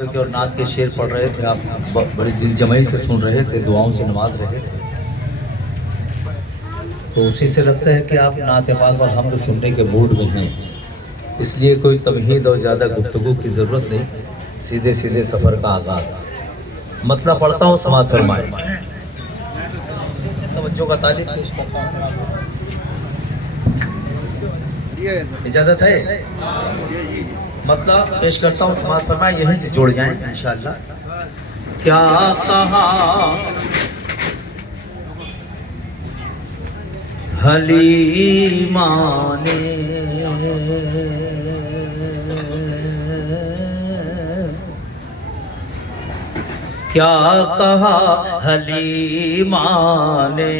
हमदों के और नात के शेर पढ़ रहे थे, आप बड़ी दिल जमाई से सुन रहे थे, दुआओं से नवाज रहे थे। तो उसी से लगता है कि आप नात पाक और हमद सुनने के मूड में हैं, इसलिए कोई तमहीद और ज़्यादा गुफ्तगू की ज़रूरत नहीं, सीधे सीधे सफ़र का आगाज़। मतलब पढ़ता हूँ, समाअत फरमाएं। तवज्जो का तालिब पेश करता हूँ, इजाज़त है? मतलब पेश करता हूँ, समाअत फरमाएं, यहीं से जुड़ जाएं इंशाअल्लाह। क्या कहा हलीमा ने, क्या कहा हलीमा ने,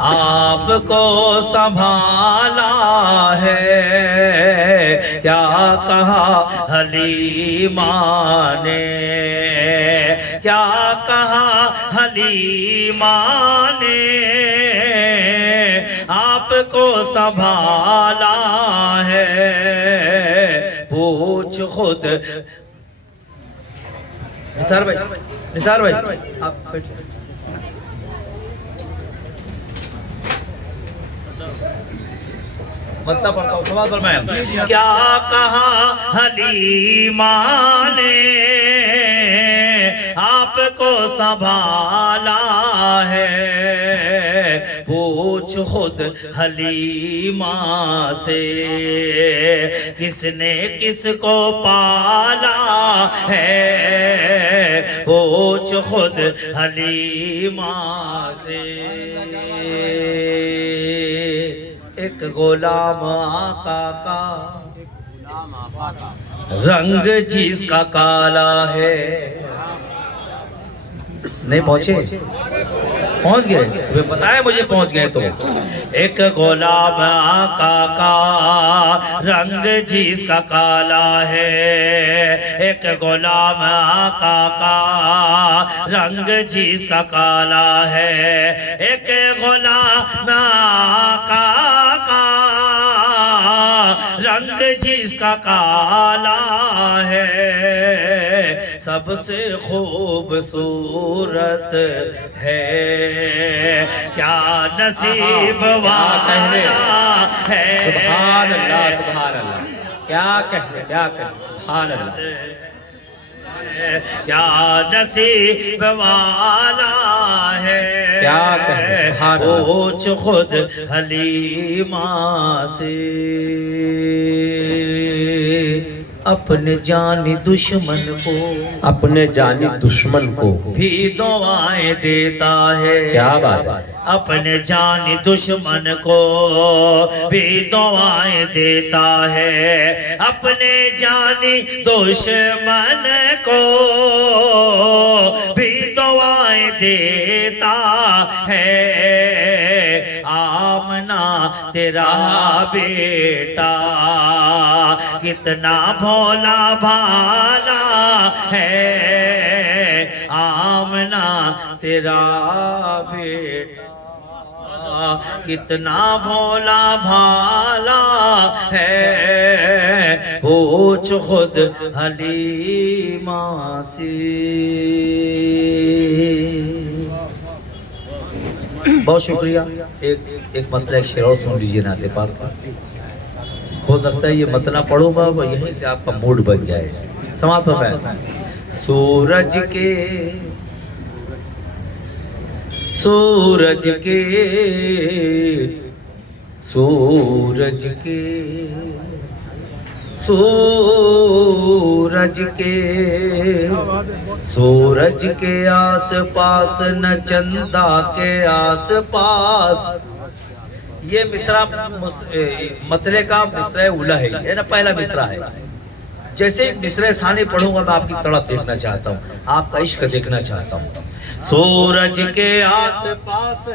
आपको संभाला है। क्या कहा हलीमा ने, क्या कहा हलीमा ने, आपको संभाला है। पूछ खुद निसार भाई, निसार भाई आप बैठिए। मतलब पढ़ता हूँ, सवाल पर मैं। क्या कहा हलीमा ने, आपको संभाला है। पूछ खुद हलीमा से, किसने किसको पाला है। पूछ खुद हलीमा से। एक गुलाम आका का रंग जिसका काला है। नहीं पहुंचे? पहुंच गए? तुम्हें पता है मुझे पहुंच गए तो। एक गुलाम आका का रंग जिसका काला है। एक गुलाम आका का रंग जिसका काला है। एक गुलाम आका का रंग जिसका काला है। सबसे खूबसूरत है। क्या नसीब वाला है। सुभान अल्लाह, सुभान अल्लाह। क्या कहने, क्या कहने, सुभान अल्लाह। क्या नसीब वाला है। क्या कहने, सुभान अल्लाह। पूछ खुद हलीमा से। अपने जानी दुश्मन को, अपने जानी दुश्मन को भी दुआएं देता है। क्या बात है। अपने जानी दुश्मन को भी दुआएं देता है। अपने जानी दुश्मन को भी दुआएं देता है। आमना तेरा बेटा कितना भोला भाला है। आमना तेरा बेटा कितना भोला भाला है। पूछ खुद हलीमा से। बहुत शुक्रिया। एक मतलब एक शेर और सुन लीजिए नाते पाक का। हो सकता है ये मतना पढ़ूंगा यहीं से आपका मूड बन जाए। समाप्त हो गया। सूरज के सूरज के सूरज के सूरज के सूरज के आस पास न चंदा के आस पास। ये मिसरा मतले का मिसरा उला है, ये ना पहला मिसरा है। जैसे मिसरा सानी पढ़ूंगा मैं आपकी तड़प देखना चाहता हूँ, आपका इश्क देखना चाहता हूँ। सूरज के आस पास न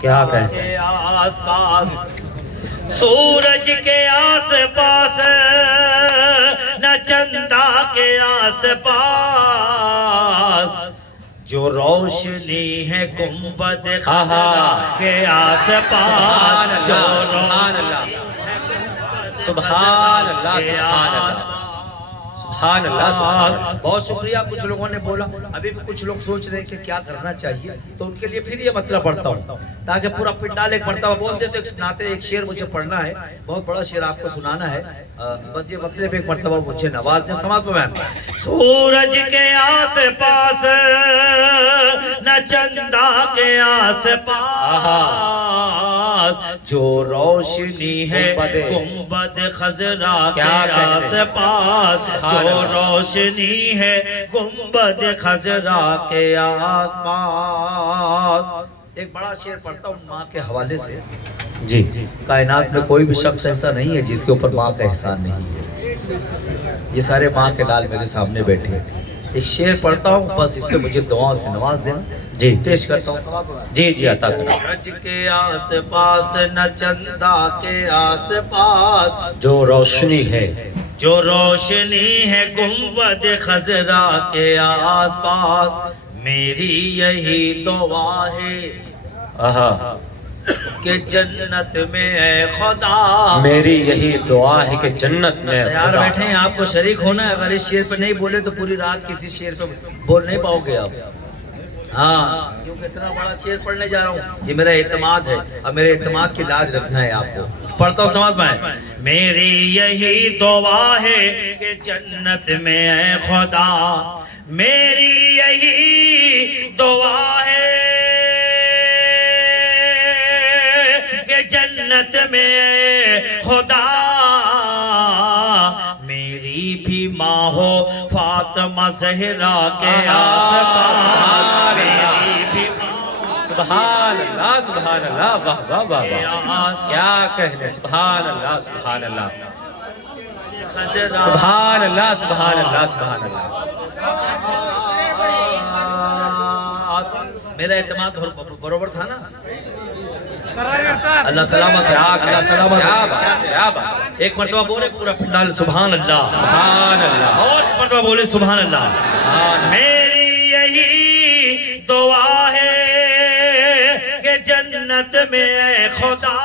क्या चंदा के आस पास। सूरज के आस पास न चंदा के आस पास। जो रोशनी है गुंबद खज़ा के आस पास। जो सुभान अल्लाह, सुभान अल्लाह, सुभान अल्लाह, सुभान अल्लाह, सुभान अल्लाह। बहुत शुक्रिया। कुछ लोगों ने बोला, अभी भी कुछ लोग सोच रहे हैं कि क्या करना चाहिए, तो उनके लिए फिर ये मतलब पढ़ता हूँ ताकि पूरा पिंडाल एक मरतबा बोल दे। तो एक नाते एक शेर मुझे पढ़ना है, बहुत बड़ा शेर आपको सुनाना है। बस ये मतलब एक मरतबा मुझे नवाज दे। समाज में सूरज के आस पास न चंदा के आस पास, जो रोशनी है गुंबद खजरा के आस पास, जो रोशनी है गुंबद खजरा के आस पास। एक बड़ा शेर पढ़ता हूँ माँ के हवाले से। जी। कायनात में कोई भी शख्स ऐसा नहीं है जिसके ऊपर माँ का एहसान नहीं है। ये सारे माँ के लाल मेरे सामने बैठे हैं। एक शेर पढ़ता हूँ, बस इस पे मुझे दुआओं से नवाज देना। जी, पेश करता हूँ। जी जी, अता करो। सूरज के आस पास न चंदा के आस पास, जो रोशनी है, जो रोशनी है गुंबद खजरा के आस पास, मेरी यही दुआ है आहा, कि जन्नत में है खुदा। मेरी यही दुआ है कि जन्नत में तैयार खुदा। बैठे हैं, आपको शरीक होना है। अगर इस शेर पे नहीं बोले तो पूरी रात किसी शेर पे बोल नहीं पाओगे आप। हाँ, क्योंकि इतना बड़ा शेर पढ़ने जा रहा हूँ। ये मेरा एतमाद है और मेरे एतमाद की लाज रखना है आपको। पढ़ता हूँ, समझ में। मेरी यही दुआ है कि जन्नत में है खुदा, मेरी यही दुआ है कि जन्नत में खुदा, मेरी भी माँ हो फातिमा ज़हरा के आस-पास, मेरी भी सुभान अल्लाह, सुभान अल्लाह, वाह वाह वाह वाह, क्या कहने। सुभान अल्लाह, सुभान अल्लाह, सुभान अल्लाह, सुभान अल्लाह, सुभान अल्लाह। मेरा एतमाद बरोबर था ना। अल्लाह सलामत है, अल्लाह सलामत है। क्या बात। एक मरतबा बोले पूरा पिंडाल सुभान अल्लाह, सुभान अल्लाह, और एक मरतबा बोले सुभान अल्लाह। मेरी यही दुआ है कि जन्नत में है खुदा,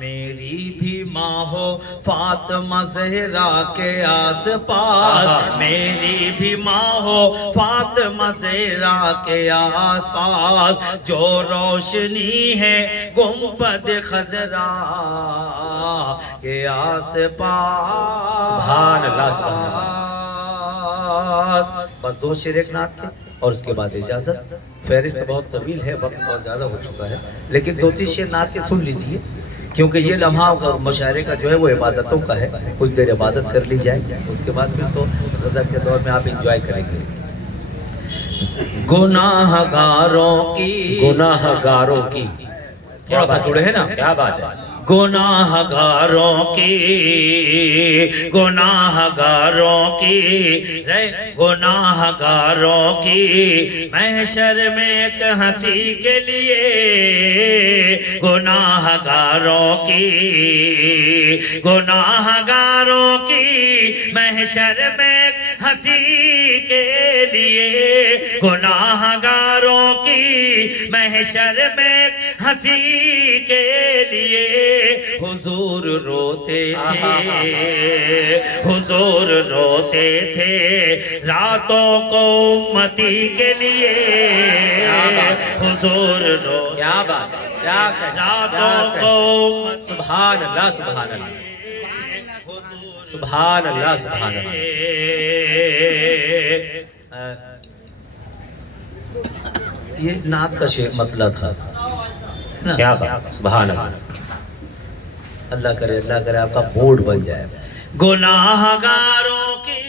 मेरी भी माँ हो फातिमा ज़हरा के आस पास, मेरी भी माँ हो फातिमा ज़हरा के आस पास, जो रोशनी है गुंबद खजरा के आस पास। सुभान अल्लाह, सुभान बस दो शेर एक नात थे और उसके बाद इजाजत। फहरिस्त बहुत तवील है, वक्त बहुत ज्यादा हो चुका है, लेकिन दो तीन शेर नात के सुन लीजिए, क्योंकि ये लम्हा मुशायरे का जो है वो इबादतों का है। कुछ देर इबादत कर ली जाए, उसके बाद फिर तो गज़ल के दौर में आप इंजॉय करेंगे। गुनाहगारों की, गुनाहगारों की, थोड़ा सा जुड़े है ना, क्या बात है। गुनाहगारों की, गुनाहगारों की रे, गुनाहगारों की महशर में एक हंसी के लिए, गुनाहगारों की, गुनाहगारों की महशर में एक हंसी के लिए, गुनाहगारों की महशर में एक हंसी के लिए, हुजूर रोते थे, हुजूर रोते थे रातों को उम्मती के लिए, हुजूर रो, क्या बात, क्या रातों को। सुभान अल्लाह, सुभान अल्लाह, सुभान अल्लाह, सुभान अल्लाह। ये नात का शेर मतलब था ना? क्या बात, सुभान अल्लाह। अल्लाह करे आपका मूड बन जाए। गुनाहगारों की,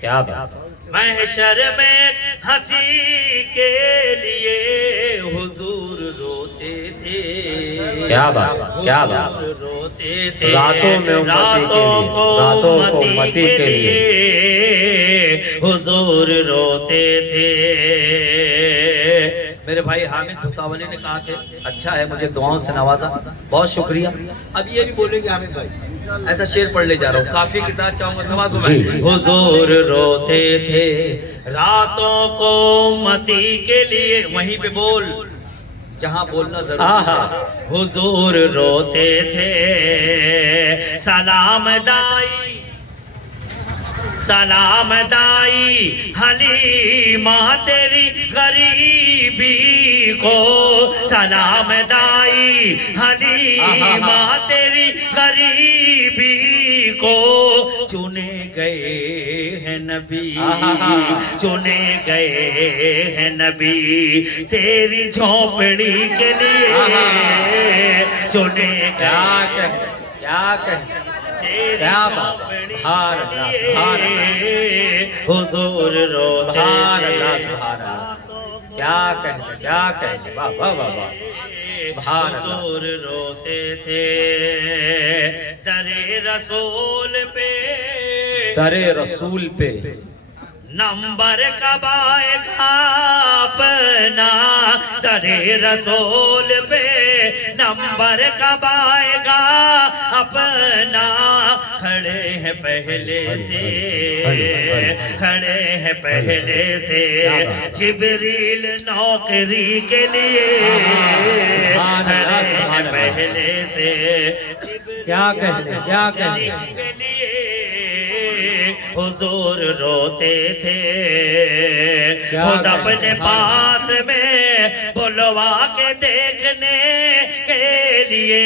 क्या बात, महशर में हंसी के लिए, हुजूर रोते थे, क्या बात, क्या बात। रोते थे रातों में उम्मती के लिए, रातों को उम्मती के लिए, हुजूर रोते थे। मेरे भाई हामिद भुसावली ने कहा कि अच्छा है, मुझे दुआओं से नवाजा, बहुत शुक्रिया। अब ये भी बोलेंगे हामिद भाई, ऐसा शेर पढ़ ले जा रहा हूँ, काफी किताब चाहूंगा समाज में। हुजूर रोते थे रातों को उम्मती के लिए, वहीं पे बोल जहां बोलना जरूरी। हुजूर रोते थे सलाम दाई सलाम दाई हलीमा तेरी गरीबी को, सलाम दाई हलीमा तेरी गरीबी को, चुने गए हैं नबी, चुने गए हैं नबी तेरी झोपड़ी के लिए, चुने क्या गए कह क्या कह तेरी क्या बात है। झोपड़ी सुभान अल्लाह, सुभान के लिए हुजूर रोते सुभान अल्लाह, थे। सुभान अल्लाह। क्या कहते क्या कहते, वाह वाह वाह वाह, सुभान अल्लाह। हुजूर रोते थे दरे रसूल पे, दरे रसूल पे नंबर कब आएगा अपना, दरे रसूल पे नंबर कब आएगा अपना, खड़े हैं पहले से, खड़े हैं पहले से जिब्रील नौकरी के लिए, खड़े हैं पहले से क्या कहते क्या कहते, के लिए हुजूर रोते थे, खुद अपने पास में बुलवा के देखने के लिए,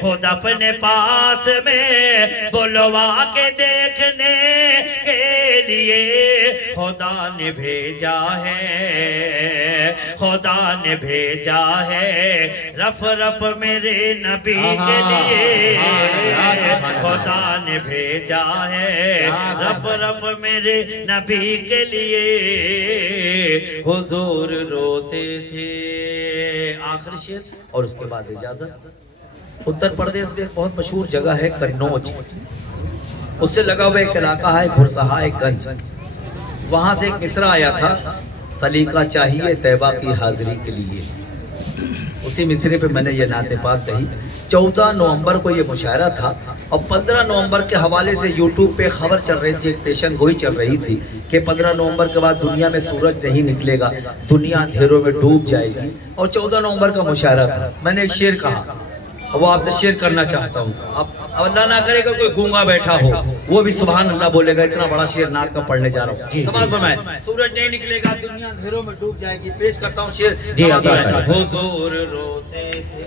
खुद अपने पास में बुलवा के देखने के लिए, खुदा ने भेजा है, खुदा ने भेजा है रफ रफ मेरे नबी के लिए, खुदा ने भेजा है रफ रफ मेरे नबी के लिए, हुजूर रोते थे। आखिरी शेर और उसके बाद इजाजत। उत्तर प्रदेश में एक बहुत मशहूर जगह है कन्नौज, उससे लगा हुआ एक इलाका है घुरसहायगंज, वहां से एक मिसरा आया था, सलीका चाहिए तैबा की हाजिरी के लिए। उसी मिसरे पे मैंने ये नाते पाक कही। 14 नवंबर को ये मुशायरा था और 15 नवंबर के हवाले से यूट्यूब पे खबर चल रही थी, एक पेशन गोई चल रही थी कि 15 नवंबर के बाद दुनिया में सूरज नहीं निकलेगा, दुनिया अंधेरों में डूब जाएगी, और 14 नवंबर का मुशायरा था। मैंने एक शेर कहा, वो आपसे शेयर करना चाहता हूँ। अब अल्लाह ना करेगा कोई गूंगा बैठा हो वो भी सुभान अल्लाह बोलेगा, इतना बड़ा शेर नाक का पढ़ने जा रहा हूँ। समझ में मैं, सूरज नहीं निकलेगा, दुनिया अंधेरों में डूब जाएगी। पेश करता हूँ शेर। हुजूर रोते थे,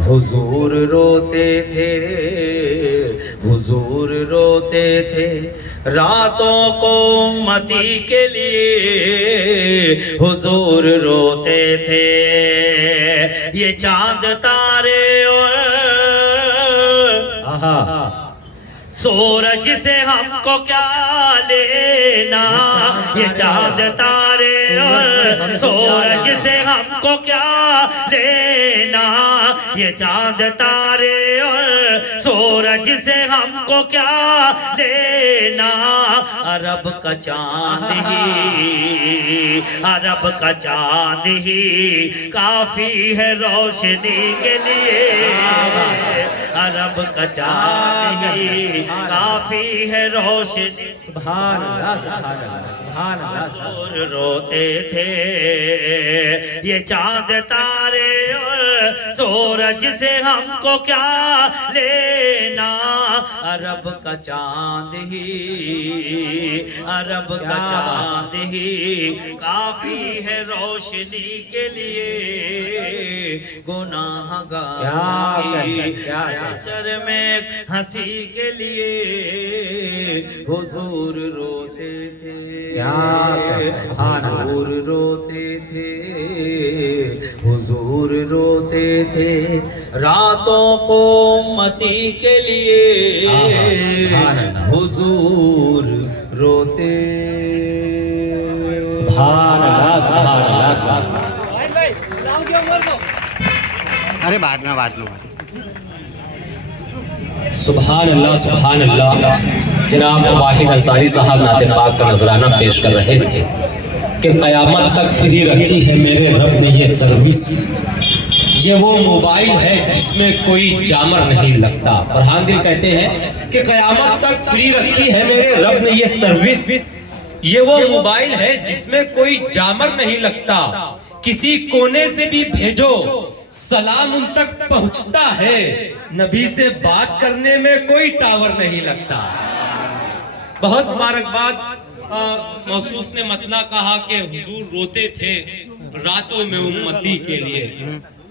हुजूर रोते थे, हुजूर रोते थे रातों को उम्मती के लिए, हुजूर रोते थे ये चांद तारे और सूरज से हमको क्या लेना, ये चांद तारे और सूरज से हमको क्या लेना, ये चांद तारे और सूरज से हमको क्या लेना, अरब का चांद ही, अरब का चांद ही काफी है रोशनी के लिए, अरब का चांद ही काफी है रोशनी। सुभान अल्लाह, सुभान अल्लाह, सुभान अल्लाह। हुजूर रोते थे ये चांद तारे और सूरज से हमको क्या लेना, अरब का चांद ही, अरब का चांद ही काफी है रोशनी के लिए, गुनाहगार की हशर में हंसी के लिए, हुजूर रोते थे, हुजूर रोते थे, हुजूर रोते थे रातों को उम्मती के लिए, हुजूर रोते। सुभान अल्लाह, सुभान अल्लाह, सुभान। अरे बाद में सुभान अल्लाह, सुभान अल्लाह। जनाब वाहिद अंसारी साहब नाते पाक का नजराना पेश कर रहे थे कि क़यामत तक फ्री रखी है मेरे रब ने ये सर्विस, ये वो मोबाइल है जिसमें कोई जामर नहीं लगता। फरहान दिल कहते हैं कि क़यामत तक फ्री रखी है मेरे रब ने ये सर्विस, ये वो मोबाइल है जिसमें कोई जामर नहीं लगता, किसी कोने से भी भेजो सलाम उन तक पहुंचता है, नबी से बात करने में कोई टावर नहीं लगता। बहुत मुबारकबाद। मौसूफ ने मतला कहा कि हुजूर रोते थे रातों में उम्मती के लिए।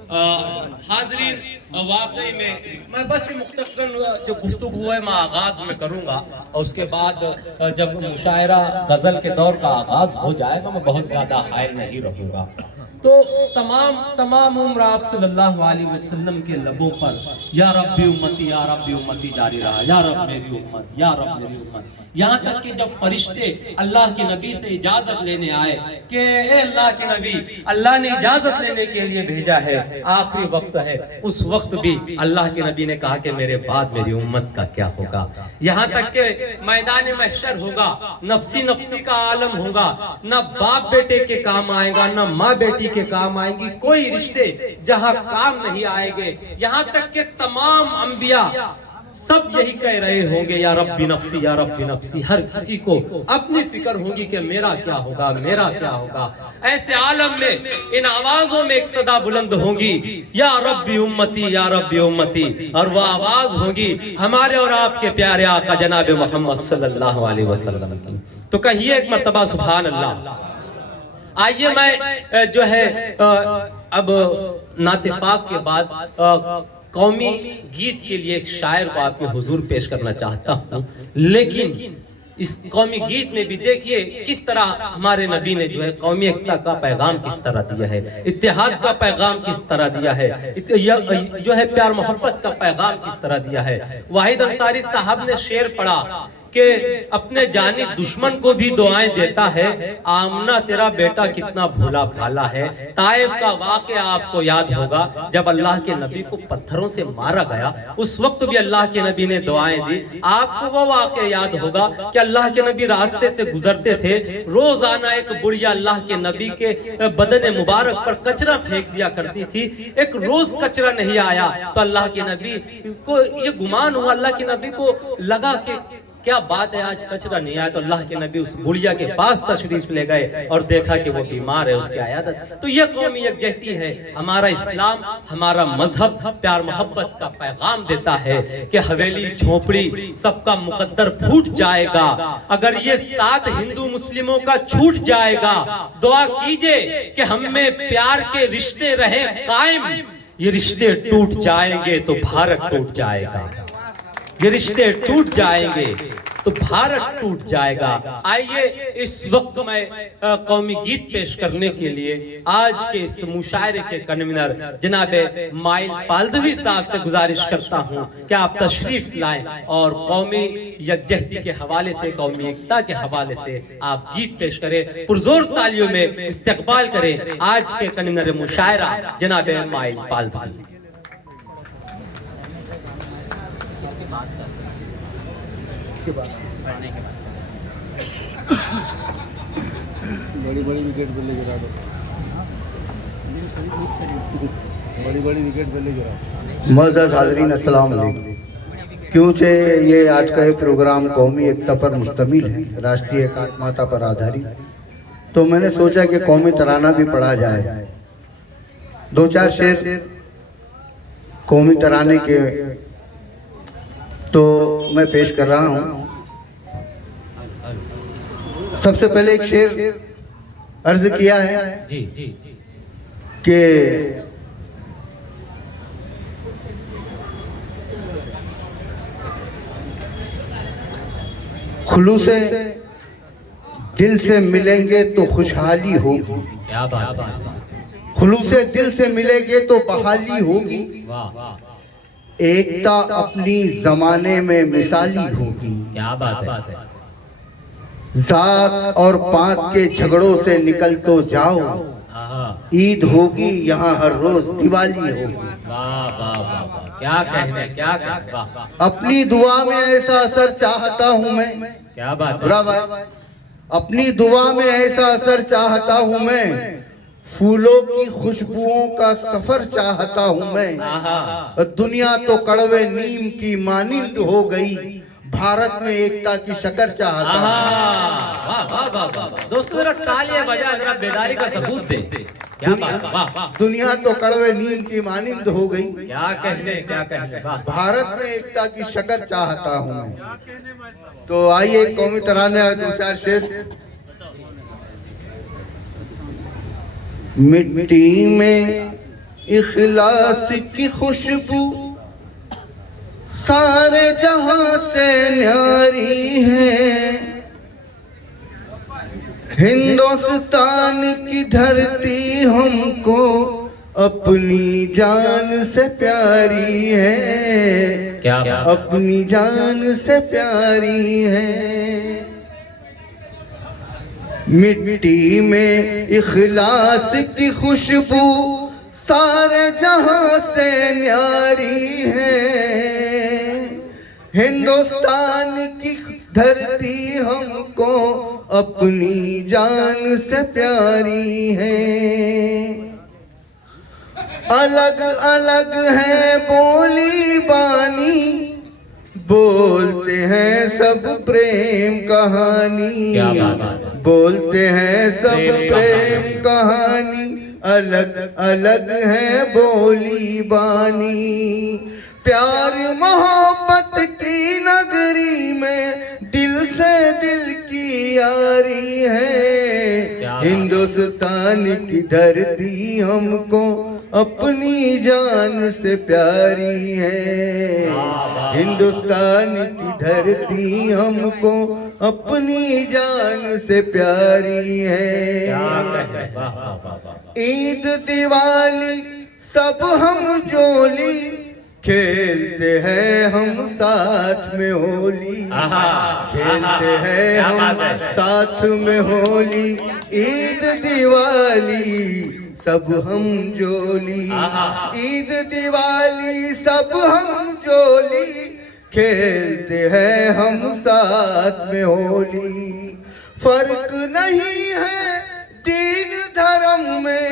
हाजरीन, वाकई में मैं बस मुख्तसरन जो गुफ्तगू है मैं आगाज में करूंगा और उसके बाद जब मुशायरा गजल के दौर का आगाज हो जाएगा मैं बहुत ज्यादा हायल नहीं रहूंगा। तो तमाम उम्र आप सल्लल्लाहु अलैहि वसल्लम के लबों पर या रब्बी उम्मती जारी रहा, या रब मेरी उम्मत, या रब मेरी उम्मत। यहाँ तक कि जब फरिश्ते अल्लाह के नबी से इजाजत लेने आए कि ए अल्लाह के नबी, अल्लाह ने इजाजत लेने के लिए भेजा है, आखिरी वक्त है, उस वक्त भी अल्लाह के नबी ने कहा कि मेरे बाद मेरी उम्मत का क्या होगा। यहाँ तक कि मैदान महशर होगा, नफ्सी नफ्सी का आलम होगा, न बाप बेटे के काम आएगा, न माँ बेटी के काम आएंगी, कोई रिश्ते जहाँ काम नहीं आएंगे। यहाँ तक कि तमाम अंबिया सब यही कह रहे होंगे या रब्बी नफ्सी, या रब्बी नफ्सी। हर किसी को अपनी फिक्र होगी कि मेरा क्या होगा, मेरा क्या होगा। ऐसे आलम में इन आवाजों में एक सदा बुलंद होगी, या रब्बी उम्मती, या रब्बी उम्मती। और वह आवाज होगी हमारे और आपके प्यारे आका जनाब मोहम्मद सल्लल्लाहु अलैहि वसल्लम की। तो कहिए एक मर्तबा सुभान अल्लाह। आइए मैं जो है अब नाते पाक के बाद कौमी गीत के लिए एक शायर को आपके हुजूर पेश करना चाहता हूँ। लेकिन इस कौमी गीत में भी देखिए किस तरह हमारे नबी ने जो है कौमी एकता का पैगाम किस तरह दिया है, इत्तेहाद का पैगाम किस तरह दिया है, जो है प्यार मोहब्बत का पैगाम किस तरह दिया है। वाहिद अंसारी साहब ने शेर पढ़ा कि अपने जानिब दुश्मन को भी दुआएं देता है, आमना तेरा बेटा कितना भोला भाला है। ताइफ का वाक़या आपको याद होगा, जब अल्लाह के नबी को पत्थरों से मारा गया, उस वक्त भी अल्लाह के नबी ने दुआएं दी। आपको वो वाक़या याद होगा कि अल्लाह के नबी रास्ते से गुजरते थे, रोजाना एक बुढ़िया अल्लाह के नबी के बदन मुबारक पर कचरा फेंक दिया करती थी। एक रोज कचरा नहीं आया तो अल्लाह के नबी को ये गुमान हुआ, अल्लाह के नबी को लगा कि क्या बात है आज कचरा नहीं आया। तो अल्लाह के नबी उस बुढ़िया के पास तशरीफ ले गए और देखा कि वो बीमार है, उसकी आयादत। तो ये कौमी यकजहती है। हमारा इस्लाम, हमारा मजहब प्यार मोहब्बत का पैगाम देता है कि हवेली झोपड़ी सबका मुकद्दर फूट जाएगा अगर ये साथ हिंदू मुस्लिमों का छूट जाएगा। दुआ कीजिए कि हम में प्यार के रिश्ते रहे कायम, ये रिश्ते टूट जाएंगे तो भारत टूट जाएगा। ये रिश्ते टूट जाएंगे तो भारत टूट जाएगा। आइए इस वक्त मैं कौमी गीत पेश करने के लिए आज के इस मुशायरे के कन्वीनर जनाब माइल पालदवी साहब से गुजारिश करता हूं कि आप तशरीफ लाएं और कौमी यकजहती के हवाले से, कौमी एकता के हवाले से आप गीत पेश करें। पुरजोर तालियों में इस्तकबाल करें आज के कन्वीनर मुशायरा जनाब माइल पालदवी। बड़ी बड़ी विकेट पे ले गिरा दो, बड़ी बड़ी विकेट पे ले गिरा। मुअज़्ज़ज़ हाज़रीन अस्सलाम वालेकुम। क्योंकि ये आज का ये प्रोग्राम कौमी एकता पर मुश्तमिल है, राष्ट्रीय एकात्मता पर आधारित, तो मैंने सोचा कि कौमी तराना भी पढ़ा जाए। दो चार शेर कौमी तराने के तो मैं पेश कर रहा हूँ। सबसे पहले एक शेर अर्ज किया है जी कि खुलूसे दिल से मिलेंगे तो खुशहाली होगी। क्या बात है। खुलूसे दिल से मिलेंगे तो बहाली होगी। वाह, एकता अपनी जमाने में मिसाली होगी। क्या बात है। जात और पात के झगड़ों से निकल तो जाओ, ईद होगी यहाँ हर रोज दिवाली होगी। वाह वाह वाह, क्या कहने, क्या कहने, वाह। अपनी दुआ में ऐसा असर चाहता हूँ मैं। क्या बात है। बराबर। अपनी दुआ में ऐसा असर चाहता हूँ मैं, फूलों की खुशबुओं का सफर चाहता हूँ मैं। दुनिया तो कड़वे नीम की मानिंद हो गई, भारत में एकता की शक्कर चाहता हूँ। वाह वाह वाह वाह। दोस्तों जरा तालियां बजा, जरा बेदारी का सबूत दे। क्या बात, वाह वाह, दुनिया तो कड़वे नीम की मानिंद हो गई। क्या कहने, वाह। भारत में एकता की शक्ल चाहता हूँ मैं। तो आइए कौमी तराने दो चार शेर। मिट्टी में इखलास की खुशबू सारे जहां से न्यारी है, हिंदुस्तान की धरती हमको अपनी जान से प्यारी है, क्या बात। अपनी जान से प्यारी है। मिट्टी में इखलास की खुशबू सारे जहां से न्यारी है, हिंदुस्तान की धरती हमको अपनी जान से प्यारी है। अलग अलग है बोली बानी, बोलते हैं सब प्रेम कहानी, क्या बात है। बोलते हैं सब प्रेम कहानी, अलग अलग है बोली बानी। प्यार मोहब्बत की नगरी में दिल से दिल की यारी है, हिंदुस्तान की धरती हमको अपनी जान से प्यारी है, हिंदुस्तान की धरती हमको अपनी जान से प्यारी है। ईद दिवाली सब हम जोली, खेलते हैं हम साथ में होली, खेलते हैं हम साथ में होली। ईद दिवाली सब हम जोली, ईद दिवाली सब हम जोली, खेलते हैं हम साथ में होली। फर्क नहीं है दीन धर्म में,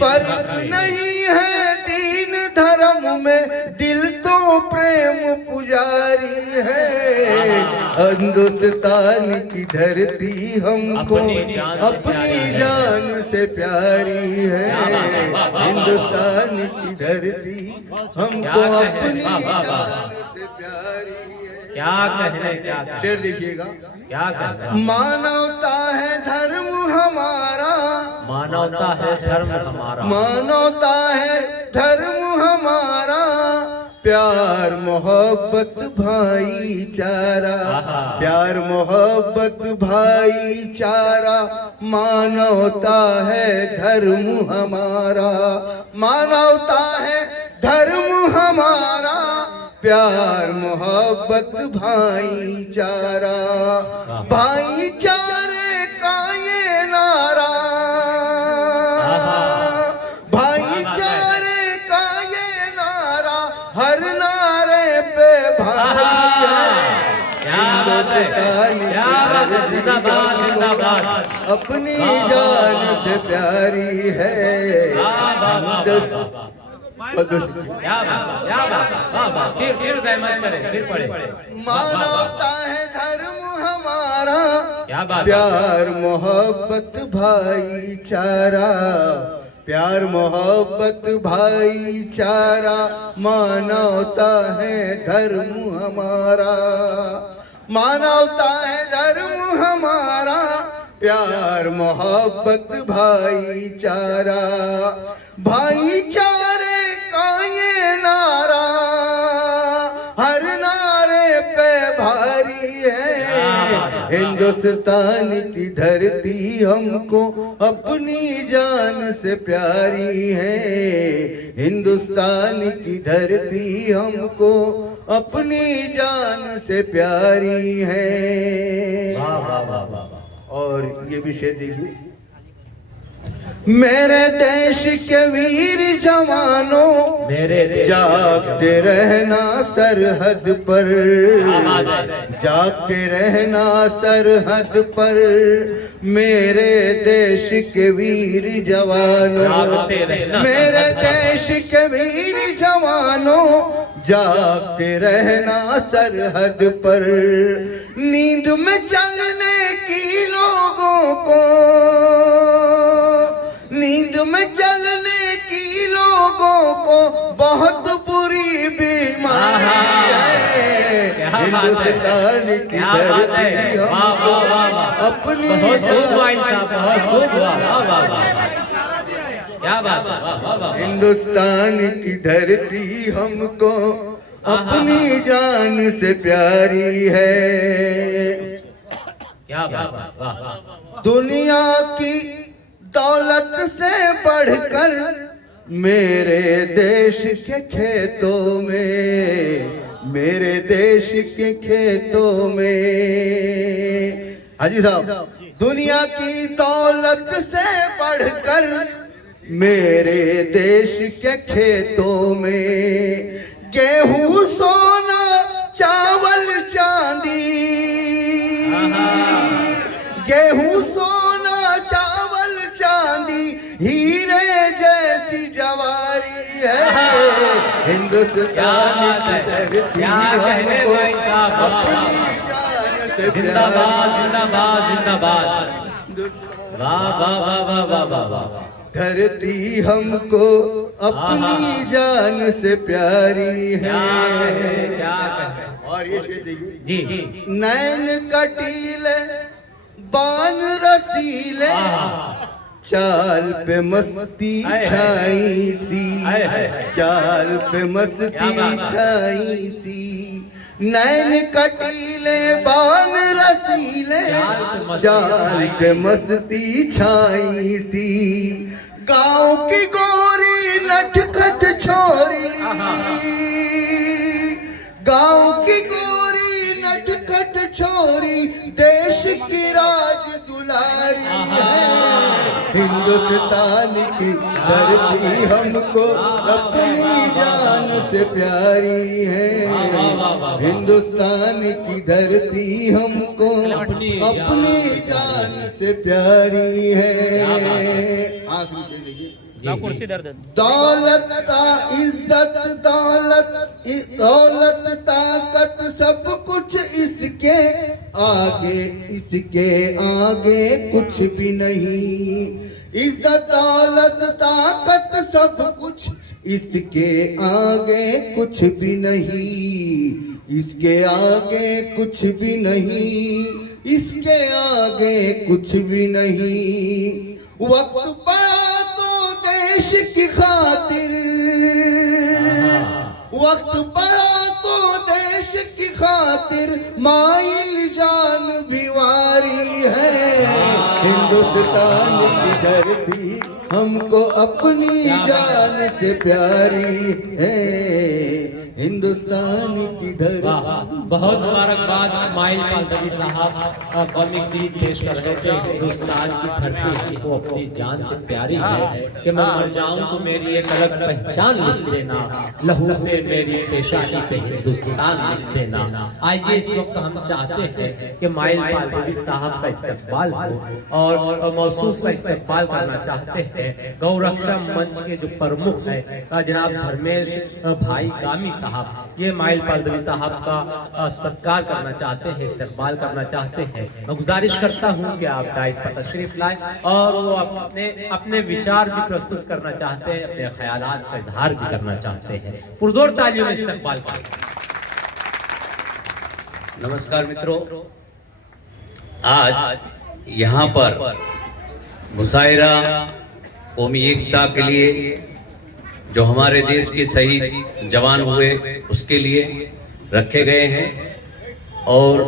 फर्क नहीं है दीन धर्म में, दिल तो प्रेम पुजारी है, हिंदुस्तान की धरती हमको अपनी जान से प्यारी है, हिंदुस्तान की धरती हमको अपनी जान से प्यारी है। क्या कहने, क्या शेर देखिएगा। क्या कहने। मानवता है धर्म हमारा, मानवता है धर्म हमारा, मानवता है धर्म हमारा, प्यार मोहब्बत भाईचारा, प्यार मोहब्बत भाईचारा, मानवता है धर्म हमारा, मानवता है धर्म हमारा, प्यार मोहब्बत भाईचारा, भाईचारे का ये नारा, भाईचारे का ये नारा हर नारे पे भारी है, हिंदुस्तान की धरती अपनी जान से प्यारी है। मानवता है धर्म हमारा, प्यार मोहब्बत भाईचारा, प्यार मोहब्बत भाईचारा, मानवता है धर्म हमारा, मानवता है धर्म हमारा, प्यार मोहब्बत भाईचारा, भाईचारे का ये नारा हर नारे पे भारी है, हिंदुस्तान की धरती हमको अपनी जान से प्यारी है, हिंदुस्तान की धरती हमको अपनी जान से प्यारी है। और ये विषय देखिए। मेरे देश के वीर जवानों, जागते रहना सरहद पर, जागते रहना सरहद पर, मेरे देश के वीर जवानों, मेरे देश के वीर जवानों, जागते रहना सरहद पर, नींद में चलने की लोगों को में चलने की लोगों को बहुत बुरी बीमारी है। हिंदुस्तान की धरती हमको अपनी हिंदुस्तान की धरती हमको अपनी जान से प्यारी है। क्या बात। दुनिया की दौलत से बढ़कर मेरे देश के खेतों में, मेरे देश के खेतों में, हाजी साहब, दुनिया की दौलत से बढ़कर मेरे देश के खेतों में गेहूं सोना चावल चांदी, गेहूं सोना चावल चांदी हीरे जैसी जवारी है। हिंदुस्तान की धरती हमको अपनी जान से जिंदाबाद जिंदाबाद जिंदाबाद। वाह वाह वाह वाह वाह वाह वाह। धरती हमको अपनी जान से प्यारी है। और ये शेर देखिए जी। नैन कटीले बान रसीले चाल पे मस्ती छाई सी, चाल पे मस्ती छाई सी। नैन कटीले बान रसीले चाल पे मस्ती छाई सी। गाँव की गोरी नटखट छोरी, गाँव की गोरी नटखट छोरी देश की राज दुलारी है। हिंदुस्तान की धरती हमको अपनी जान से प्यारी है। हिंदुस्तान की धरती हमको अपनी जान से प्यारी है। आखिरी से देखिए दौलत ता इज्जत दौलत ताकत सब कुछ इसके आगे, इसके आगे कुछ भी नहीं। इज्जत दौलत ताकत सब कुछ इसके आगे कुछ भी नहीं, इसके आगे कुछ भी नहीं, इसके आगे कुछ भी नहीं। वक्त पड़ा तो देश की खातिर, वक्त पड़ा तो देश की खातिर माइल जान भी वारी है। हिंदुस्तान की धरती हमको अपनी जान से प्यारी है। हिंदुस्तान की धरती। बहुत मुबारकबाद माइल पालवी साहब कौमी गीत पेश कर रहे थे। हिंदुस्तान की धरती को अपनी जान से प्यारी है कि मैं मर जाऊं तो मेरी एक अलग पहचान लिख देना, लहू से मेरी पेशानी पे हिंदुस्तान लिख देना। आइए इस वक्त हम चाहते हैं कि माइल पालवी साहब का इस्तेमाल हो और मौसूफ का इस्तेमाल करना चाहते हैं। गौरक्षा मंच के जो प्रमुख है जनाब धर्मेश भाई गामी साहब, ये माइल पालवी साहब का सत्कार करना चाहते हैं, इस्तेमाल करना चाहते हैं। मैं गुजारिश करता हूं कि आप डाइस पर तशरीफ लाएं और वो अपने विचार भी प्रस्तुत करना चाहते हैं, अपने ख्यालात का इजहार भी करना चाहते हैं। पुरजोर तालियों में इस्तेमाल करें। नमस्कार मित्रों, आज यहाँ पर मुशायरा कौमी एकता के लिए जो हमारे देश के शहीद जवान हुए उसके लिए रखे गए हैं और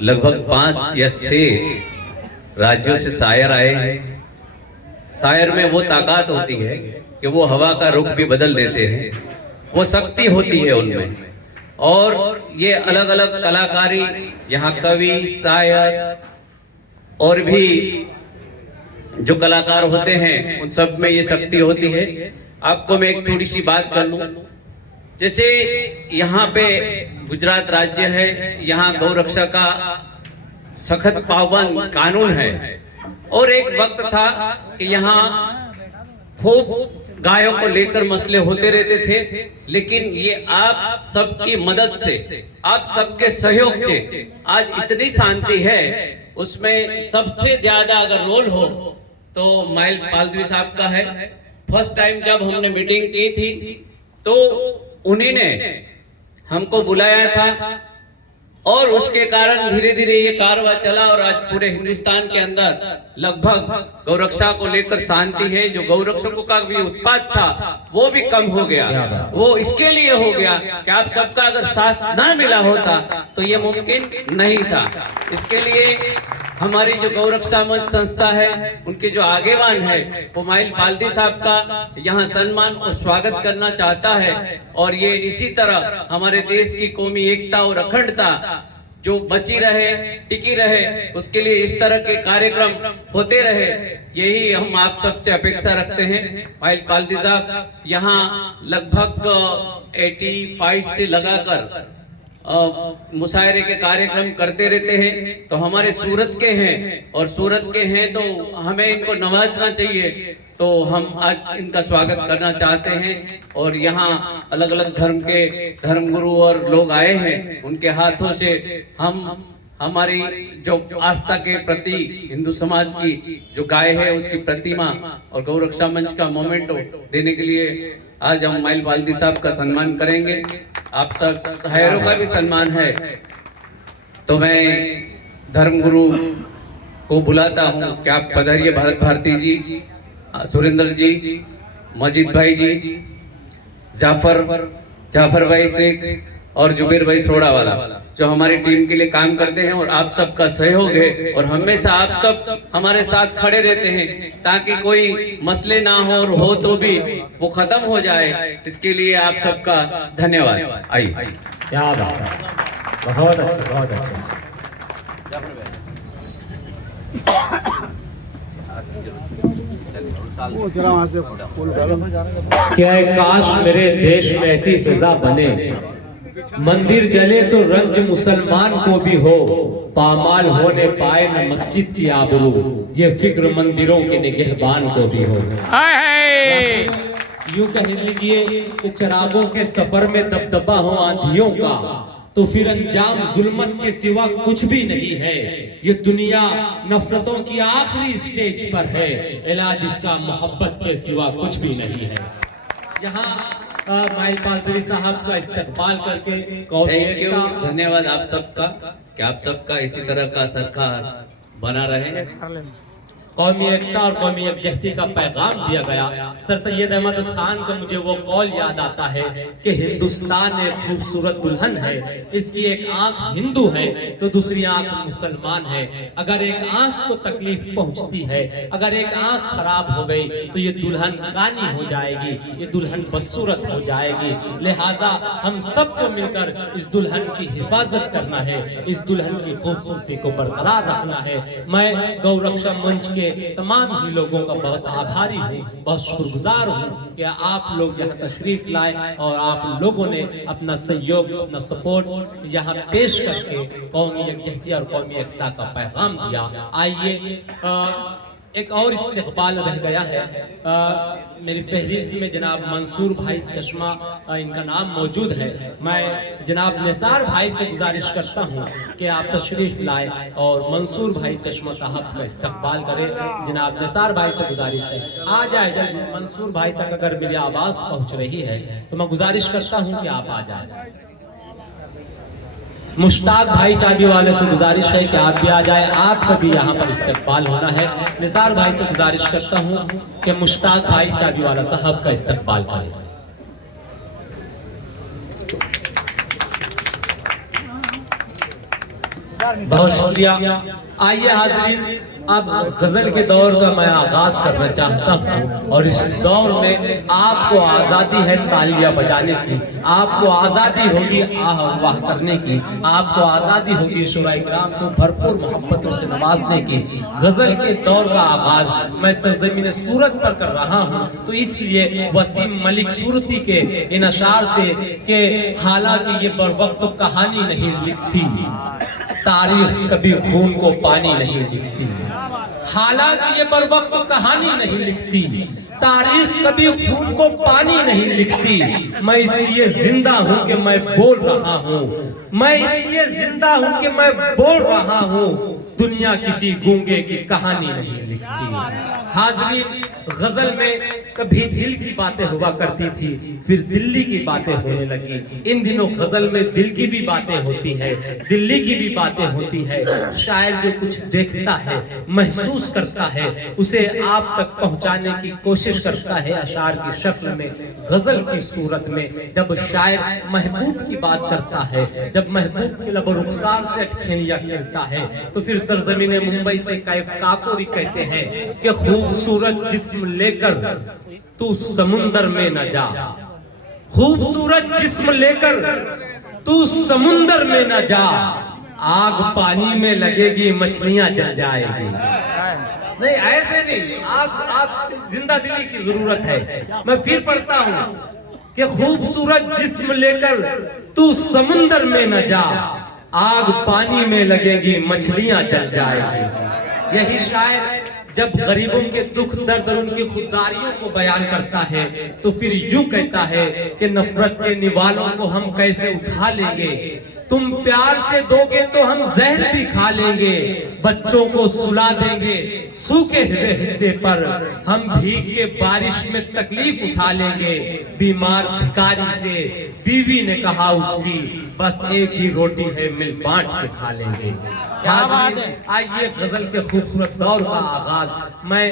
लगभग 5 या 6 राज्यों से शायर आए हैं। शायर में वो ताकत होती है कि वो हवा का रुख भी बदल देते हैं, वो शक्ति होती है उनमें। और ये अलग अलग कलाकारी, यहाँ कवि, शायर और भी जो कलाकार होते हैं उन सब में ये शक्ति होती है। आपको मैं एक थोड़ी सी बात कर लूं, जैसे यहाँ पे गुजरात राज्य है, यहाँ गौरक्षा का सख्त पाबंद कानून है और एक वक्त था कि यहाँ खूब गायों को लेकर मसले होते रहते थे, लेकिन ये आप सबकी मदद से, आप सबके सहयोग से आज इतनी शांति है। उसमें सबसे ज्यादा अगर रोल हो तो माइल पालवी साहब का है। फर्स्ट टाइम जब हमने मीटिंग की थी तो उन्हीं ने हमको बुलाया था और उसके कारण धीरे धीरे ये कारवां चला और आज पूरे हिंदुस्तान के अंदर लगभग गौरक्षा को लेकर शांति है। जो गौरक्षकों का भी उत्पात था वो भी कम हो गया। वो इसके लिए हो गया कि आप सबका अगर साथ ना मिला होता तो ये मुमकिन नहीं था। इसके लिए हमारी जो गौरक्षा मंच संस्था है उनके जो आगेवान है वो माइल पालदी साहब का यहाँ सम्मान और स्वागत करना चाहता है। और ये इसी तरह हमारे देश की कौमी एकता और अखंडता जो बची रहे, टिकी रहे, उसके लिए इस तरह के कार्यक्रम होते रहे, यही हम आप सबसे अपेक्षा रखते हैं। माइल पालदी साहब यहाँ लगभग 85 से लगाकर मुशायरे के कार्यक्रम करते रहते हैं। तो हमारे सूरत के हैं और सूरत के हैं तो हमें इनको नवाजना चाहिए। तो हम आज इनका स्वागत करना चाहते हैं और यहाँ अलग अलग धर्म के धर्मगुरु और लोग आए हैं। उनके हाथों से हम हमारी जो आस्था के प्रति हिंदू समाज की जो गाय है उसकी प्रतिमा और गौरक्षा मंच का मोमेंटो देने के लिए आज हम माइल पालदी साहब का सम्मान करेंगे। आप सब सहायरों का भी सम्मान है। तो मैं धर्मगुरु को बुलाता हूँ कि आप पधारिए। भरत भारती जी, सुरेंद्र जी, मजीद भाई जी, जाफर भाई शेख और जुबेर भाई सोड़ा वाला जो हमारी टीम के लिए काम करते हैं और आप सबका सहयोग है और हमेशा आप सब हमारे साथ खड़े रहते हैं ताकि कोई मसले ना हो और हो तो भी वो खत्म हो जाए। इसके लिए आप सबका धन्यवाद। आइए। क्या बात है, बहुत अच्छा, बहुत अच्छा। क्या काश मेरे देश में ऐसी फिजा बने, मंदिर जले तो रंज मुसलमान को भी हो, पामाल होने पाए न मस्जिद की आबरू, ये फिक्र मंदिरों के निगहबान को भी हो। यूं कह लीजिए कि चरागों के सफर में दबदबा हो आंधियों का, तो फिर अंजाम जुल्मत के सिवा कुछ भी नहीं है। ये दुनिया नफरतों की आखिरी स्टेज पर है, इलाज इसका मोहब्बत के सिवा कुछ भी नहीं है। यहाँ माइल पालदी साहब का इस्तेमाल करके थैंक यू, धन्यवाद आप सबका कि आप सबका इसी तरह का सरकार बना रहे। कौमी एकता और कौमी यकजहती का पैगाम दिया गया। सर सैयद अहमद खान का मुझे वो कौल याद आता है कि हिंदुस्तान एक खूबसूरत दुल्हन है, इसकी एक आंख हिंदू है तो दूसरी आंख मुसलमान है। अगर एक आंख को तकलीफ पहुंचती है, अगर एक आंख खराब हो गई तो ये दुल्हन कानी हो जाएगी, ये दुल्हन बदसूरत हो जाएगी। लिहाजा हम सबको मिलकर इस दुल्हन की हिफाजत करना है, इस दुल्हन की खूबसूरती को बरकरार रखना है। मैं गौरक्षा मंच के तमाम ही लोगों का बहुत आभारी हूँ, बहुत शुक्रगुजार हूँ कि आप लोग यहाँ तशरीफ लाए और आप लोगों ने अपना सहयोग, अपना सपोर्ट यहाँ पेश करके कौमी यकजहती और कौमी एकता का पैगाम दिया। आइए एक और इस्तेकबाल रह गया है। मेरी फहरिस्त में जनाब मंसूर भाई चश्मा इनका नाम मौजूद है। मैं जनाब निसार भाई से गुजारिश करता हूं कि आप तशरीफ लाए और मंसूर भाई चश्मा साहब का इस्तेकबाल करें। जनाब निसार भाई से गुजारिश है आ जाए जल्दी। मंसूर भाई तक अगर मेरी आवाज़ पहुंच रही है तो मैं गुजारिश करता हूं कि आप आ जाए। मुश्ताक भाई चाबी वाले से गुजारिश है कि आप भी आ जाए, आपका भी यहाँ पर इस्तेकबाल होना है। निसार भाई से गुजारिश करता हूँ कि मुश्ताक भाई चाबी वाला साहब का इस्तेकबाल करें। बहुत शुक्रिया। आइए हाज़रीन, अब गजल के दौर का मैं आगाज करना चाहता हूँ और इस दौर में आपको आज़ादी है तालियां बजाने की, आपको आज़ादी होगी आह वाह करने की, आपको आज़ादी होगी शुराए किराम को भरपूर मोहब्बतों से नवाजने की। गजल के दौर का आगाज मैं सरजमीन सूरत पर कर रहा हूँ तो इसलिए वसीम मलिक सूरती के इन अशार से कि हालांकि ये बर वक्त तो कहानी नहीं लिखती, तारीख कभी खून को पानी नहीं लिखती। हालांकि ये बर वक्त तो कहानी नहीं लिखती, तारीख कभी खून को पानी नहीं लिखती। मैं इसलिए जिंदा हूँ कि मैं बोल रहा हूँ, मैं इसलिए जिंदा हूँ कि मैं बोल रहा हूँ। दुनिया किसी गूंगे की कहानी नहीं लिखती। हाजरीन, गजल में कभी दिल की बातें हुआ करती थी, फिर दिल्ली की बातें होने लगी। इन दिनों गजल में दिल की भी बातें होती है, दिल्ली की भी बातें होती है। शायर जो कुछ देखता है, महसूस करता है, उसे आप तक पहुंचाने की कोशिश करता है अशार की शक्ल में, गजल की सूरत में। जब शायर महबूब की बात करता है, जब महबूब के लब रुखसार से अटखेलियां खेलता है, तो फिर सरजमीने मुंबई से कैफ काकोरी कहते हैं कि खूबसूरत जिस्म लेकर तू समुंदर में न जा, खूबसूरत जिस्म लेकर तू समुंदर में न जा, आग पानी में लगेगी मछलियां जल जाएगी। नहीं, ऐसे नहीं, आप जिंदा दिली की जरूरत है। मैं फिर पढ़ता हूं कि खूबसूरत जिस्म लेकर तू समुंदर में न जा, आग पानी में लगेगी मछलियां जल जाएगी। यही शायर जब गरीबों के दुख दर्द और उनकी खुददारियों को बयान करता है, तो फिर यूं कहता है कि नफरत के निवालों को हम कैसे उठा लेंगे, तुम प्यार से दोगे तो हम जहर भी खा लेंगे, बच्चों को सुला देंगे सूखे हुए हिस्से पर, हम भीग के बारिश में तकलीफ उठा लेंगे। बीमार भिखारी से बीवी ने कहा उसकी, बस एक ही रोटी है, मिल बांट के खा लेंगे। आइए गजल के खूबसूरत दौर का आगाज मैं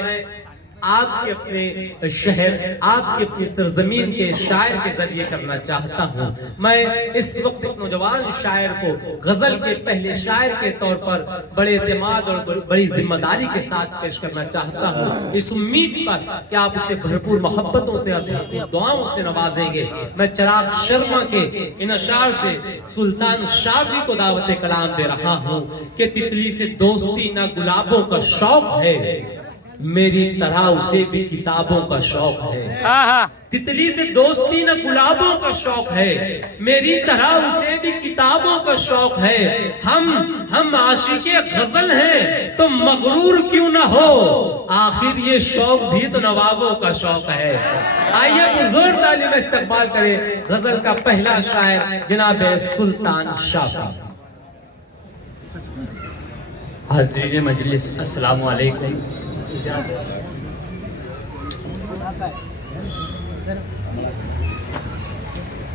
आपके अपने शहर, आपके अपनी सरजमीन के शायर के जरिए करना चाहता हूँ। मैं इस वक्त एक नौजवान शायर को गजल के पहले शायर के तौर पर बड़े एतमाद और बड़ी जिम्मेदारी के साथ पेश करना चाहता हूँ, इस उम्मीद पर कि आप उसे भरपूर मोहब्बतों से, भरपूर दुआओं से नवाजेंगे। मैं चिराग शर्मा के इन अशार से सुल्तान शाफी को दावत कलाम दे रहा हूँ कि तितली से दोस्ती ना गुलाबों का शौक है, मेरी तरह उसे भी किताबों का शौक है। तितली से दोस्ती न गुलाबों का शौक है, मेरी तरह उसे भी किताबों का शौक है। हम आशिके गजल हैं तो मगरूर क्यों ना हो, आखिर ये शौक भी तो नवाबों का शौक है। आइए पुरजोर तालीम इस्तकबाल करें गजल का पहला शायर जनाब सुल्तान शाफी। हाज़रीन मजलिस, अस्सलाम वालेकुम।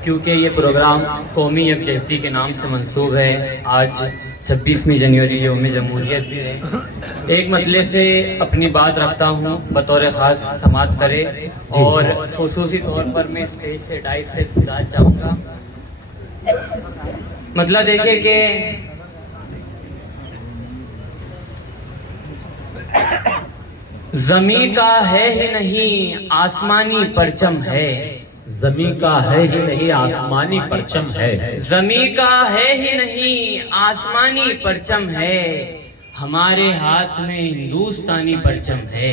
क्योंकि ये प्रोग्राम कौमी यकजहती के नाम से मंसूब है, आज 26वीं जनवरी यौम जमहूरियत भी है, एक मतले से अपनी बात रखता हूँ, बतौर ख़ास समात करे और खुसूसी तौर पर मैं स्टेज से डाइस से खुदा चाहूँगा। मतलब देखिए कि ज़मीं का है ही नहीं आसमानी परचम है, ज़मीं का है ही नहीं आसमानी परचम है, ज़मीं का है ही नहीं आसमानी परचम है, हमारे हाथ में हिंदुस्तानी परचम है।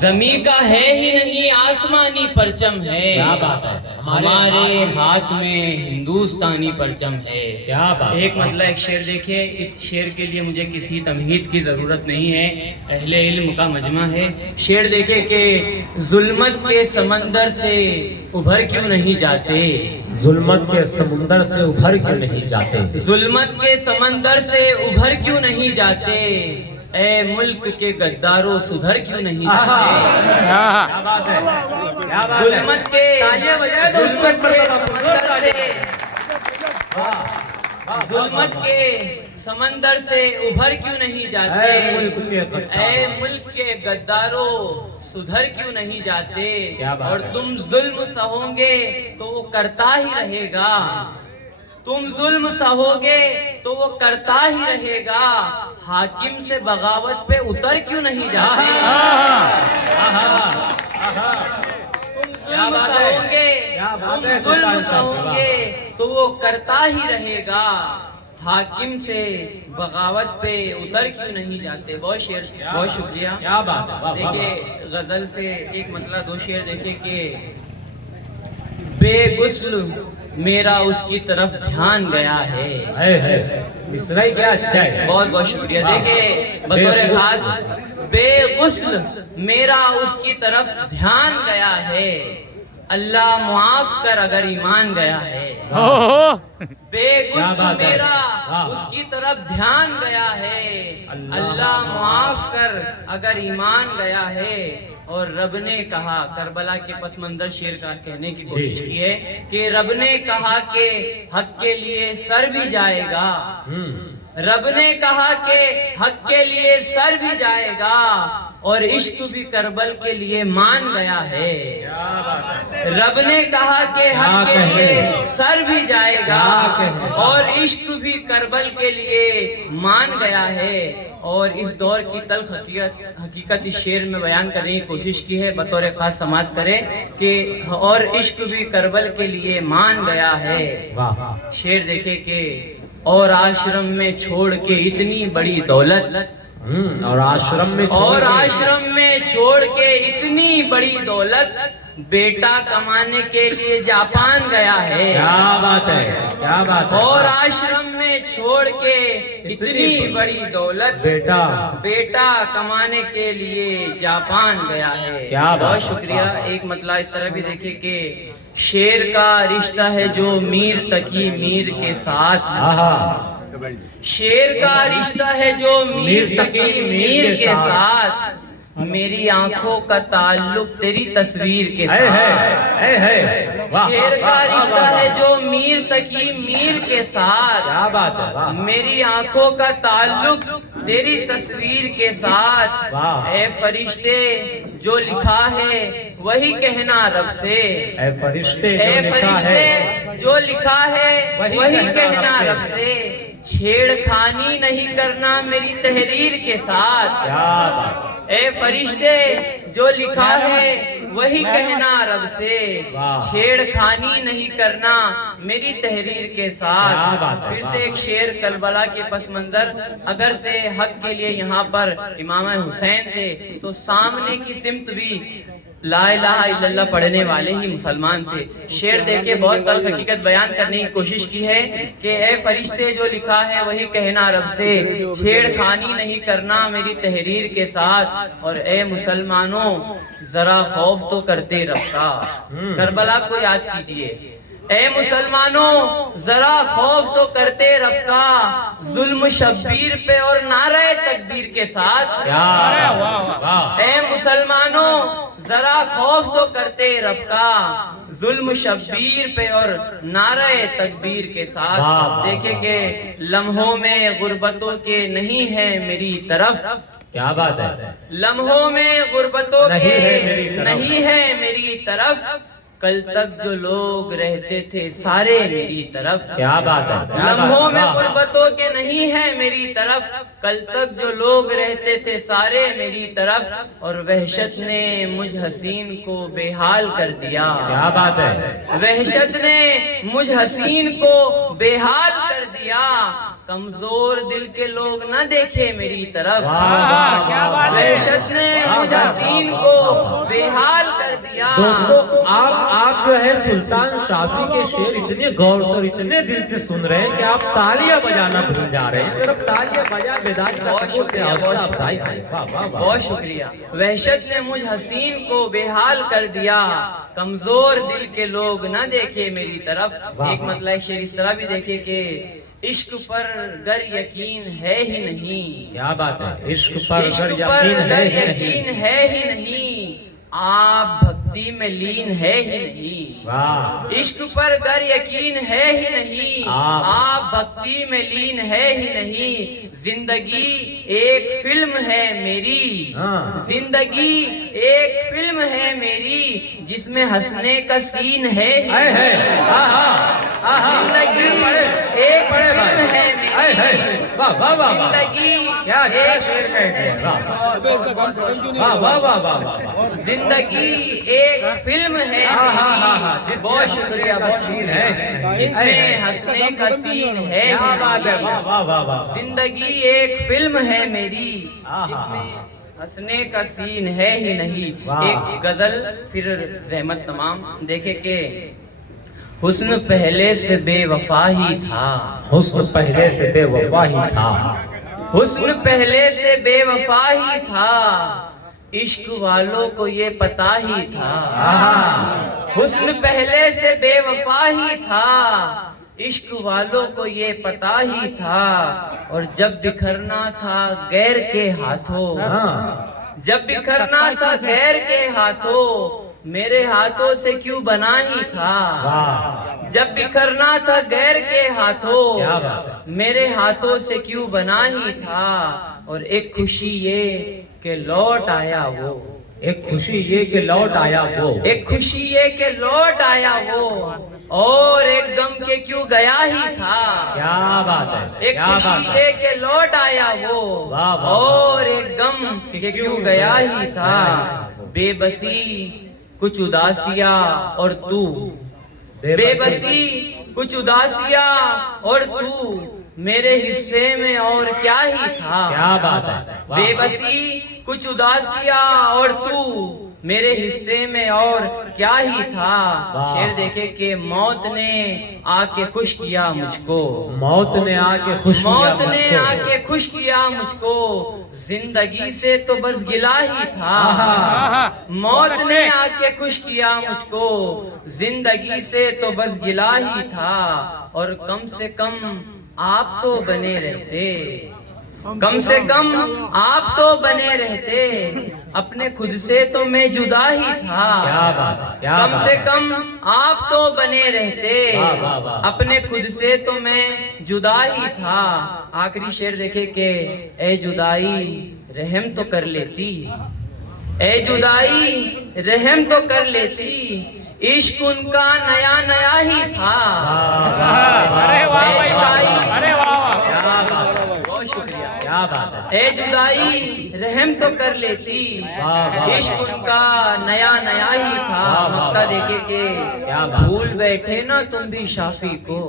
ज़मीं का है ही नहीं आसमानी परचम है, क्या बात है, हमारे हाथ में हिंदुस्तानी परचम है। क्या बात। एक मतलब एक शेर देखिए, इस शेर के लिए मुझे किसी तमहीद की ज़रूरत नहीं है, अहले इल्म का मजमा है। शेर देखिए कि जुल्मत के समंदर से उभर क्यों नहीं जाते, जुल्मत के समुंदर से उभर क्यों नहीं जाते, जुल्मत के समंदर से उभर क्यों नहीं जाते, ए मुल्क के गद्दारों सुधर क्यों नहीं जाते। क्या बात है, क्या बात है। जुल्मत के जुल्मत के समंदर से उभर क्यों नहीं जाते, ए मुल्क के गद्दारों सुधर क्यों नहीं जाते। और तुम जुल्म सहोगे तो वो करता ही रहेगा, तुम जुल्म सहोगे तो वो करता ही रहेगा, हाकिम से बगावत पे उतर क्यों नहीं जाते। तुम जुल्म सहोगे तो वो करता ही रहेगा, हाकिम से बगावत पे उतर क्यों नहीं जाते। बहुत शेर, बहुत शुक्रिया। क्या बात है। देखिए गजल से एक मतलब दो शेर देखे कि बेगुस्ल मेरा उसकी तरफ ध्यान गया है। मिसरा ही क्या अच्छा है। बहुत बहुत शुक्रिया। देखिए बतौर खास बेगुस्ल मेरा उसकी तरफ ध्यान गया है, अल्लाह मुआफ कर अगर ईमान गया है, बेगुस्न मेरा उसकी तरफ ध्यान गया है। अल्लाह मुआफ कर अगर ईमान गया है। और रब ने कहा, करबला के पस मंजर शेर का कहने की कोशिश की है कि रब ने कहा कि हक के लिए सर भी जाएगा, रब ने कहा कि हक के लिए सर भी जाएगा और इश्क भी करबल के लिए मान गया है। रब ने कहा कि हक के लिए सर भी जाएगा और इश्क भी करबल के लिए मान गया है। और इस दौर की तल्ख हकीकत इस शेर में बयान करने की कोशिश की है, बतौर खास समाअत करें कि और इश्क भी करबल के लिए मान गया है। शेर देखे कि और आश्रम में छोड़ के इतनी बड़ी दौलत, और आश्रम में छोड़ के इतनी बड़ी दौलत बेटा कमाने के लिए जापान गया है। क्या बात है, क्या बात है। और आश्रम में छोड़ के इतनी बड़ी दौलत बेटा कमाने के लिए जापान गया है। क्या बहुत शुक्रिया। एक मतलब इस तरह भी देखे कि शेर का रिश्ता है जो मीर तकी मीर के साथ, शेर का रिश्ता है जो मीर तकी मीर के साथ, मेरी आंखों का ताल्लुक तेरी तस्वीर के साथ। शेर का रिश्ता है जो मीर तकी मीर के साथ, क्या बात है। मेरी आंखों का ताल्लुक तेरी तस्वीर के साथ। ए फरिश्ते जो लिखा है वही कहना रब से, ए फरिश्ते जो लिखा है वही कहना रब से। छेड़खानी नहीं करना मेरी तहरीर के साथ। क्या बात। ए फरिश्ते जो लिखा है वही कहना रब से, छेड़खानी नहीं करना मेरी तहरीर के साथ। फिर से एक शेर करबला के पस मंजर, अगर से हक के लिए यहाँ पर इमाम हुसैन थे तो सामने की सिमत भी ला इलाहा इल्लल्लाह पढ़ने वाले ही मुसलमान थे। शेर देखे बहुत तल्ख हकीकत बयान करने की कोशिश की है कि ए फरिश्ते जो लिखा है वही कहना रब से, छेड़खानी नहीं करना मेरी तहरीर के साथ। और ए मुसलमानों जरा खौफ तो करते रब का, करबला को याद कीजिए। ए मुसलमानों जरा खौफ तो करते रब का, जुल्म शब्बीर पे और नारे तकबीर के साथ। ए मुसलमानों जरा खौफ तो करते रब का, जुल्म शब्बीर पे और नारे तकबीर के साथ। देखे के लम्हों में गुर्बतों के नहीं है मेरी तरफ। क्या बात है। लम्हों में गुर्बतों के नहीं है मेरी तरफ, कल तक जो लोग रहते थे सारे मेरी तरफ। क्या बात है। लम्हों में गुर्बतों के नहीं है मेरी तरफ, कल तक जो लोग रहते थे सारे मेरी तरफ। और वहशत ने मुझ हसीन को बेहाल कर दिया। क्या बात है। वहशत ने मुझ हसीन को बेहाल कर दिया, कमजोर दिल के लोग न देखे मेरी तरफ। वहशत ने मुझ हसीन को बेहाल कर दिया। दोस्तों आप जो है सुल्तान शाफी के शेर इतने गौर से और इतने दिल से सुन रहे हैं कि आप तालियां बजाना भूल जा रहे हैं। अगर आप तालियां बजा बेदाग का बहुत शुक्रिया। वहशत ने मुझ हसीन को बेहाल कर दिया, कमजोर दिल के लोग न देखे मेरी तरफ। एक मतलब शेर इस तरह भी देखे कि इश्क पर गर यकीन है ही नहीं। क्या बात है। इश्क पर गर यकीन है ही नहीं, आप भक्ति में लीन है ही नहीं। वाह। इश्क पर गर यकीन है ही नहीं, आप भक्ति में लीन है ही नहीं। जिंदगी एक फिल्म है मेरी, जिंदगी एक फिल्म है मेरी, जिसमें हंसने का सीन है ही नहीं। जिंदगी एक फिल्म है मेरी, जिंदगी क्या शेर कहते हैं। जिंदगी एक फिल्म है, बहुत शुक्रिया, बहुत शुक्रिया, जिसमें हंसने का सीन है। जिंदगी एक फिल्म है मेरी, जिसमें हंसने का सीन है ही नहीं। एक गजल फिर ज़हमत तमाम देखे के हुस्न पहले से बेवफा ही था, हुस्न पहले से बेवफा ही था, हुस्न पहले से बेवफा ही था, इश्क वालों को ये पता ही था। हुस्न पहले से बेवफा ही था, इश्क वालों को ये पता ही था। और जब बिखरना था गैर के हाथों, जब बिखरना था गैर के हाथों, मेरे हाथों से क्यों बना ही था। जब बिखरना था गैर के हाथों, मेरे हाथों से क्यों बना ही था। और एक खुशी ये कि लौट आया वो, एक खुशी ये कि लौट आया वो, एक खुशी ये कि लौट आया वो, और एक गम के क्यों गया ही था। क्या बात है, एक क्या बात खुशी है। ये कि लौट आया वो, वाह, वाह, और एक गम के क्यों गया ही था। बेबसी कुछ उदासिया और तू, बेबसी कुछ उदासिया और तू, मेरे हिस्से में और क्या ही था। क्या बात है, वाह। बेबसी कुछ उदासिया और तू, मेरे हिस्से में और क्या ही था। शेर देखे कि मौत ने आके खुश किया मुझको, मौत ने आके खुश किया मौत ने मुझको। आके खुश किया मुझको, जिंदगी से तो बस गिला ही था। मौत ने आके खुश किया मुझको, जिंदगी से तो बस गिला ही था। और कम से कम आप तो बने रहते, कम से कम आप तो बने रहते, अपने खुद से तो मैं जुदा ही था। क्या बात है, क्या कम बात से है। कम आप तो बने रहते, वाह, वाह, वाह। अपने खुद से तो मैं जुदा ही था। आखिरी शेर देखे कि ए जुदाई रहम तो कर लेती, ए जुदाई रहम तो कर लेती, इश्क उनका नया नया ही था। अरे वाह ए जुदाई, अरे वाह क्या बात है, बहुत शुक्रिया। क्या बात है। ए जुदाई रहम तो कर लेती, वाह, वाह, इश्क उनका नया नया ही था। वाह, वाह, मक्का वाह। देखे के क्या बात। भूल बैठे ना तुम भी शाफी को,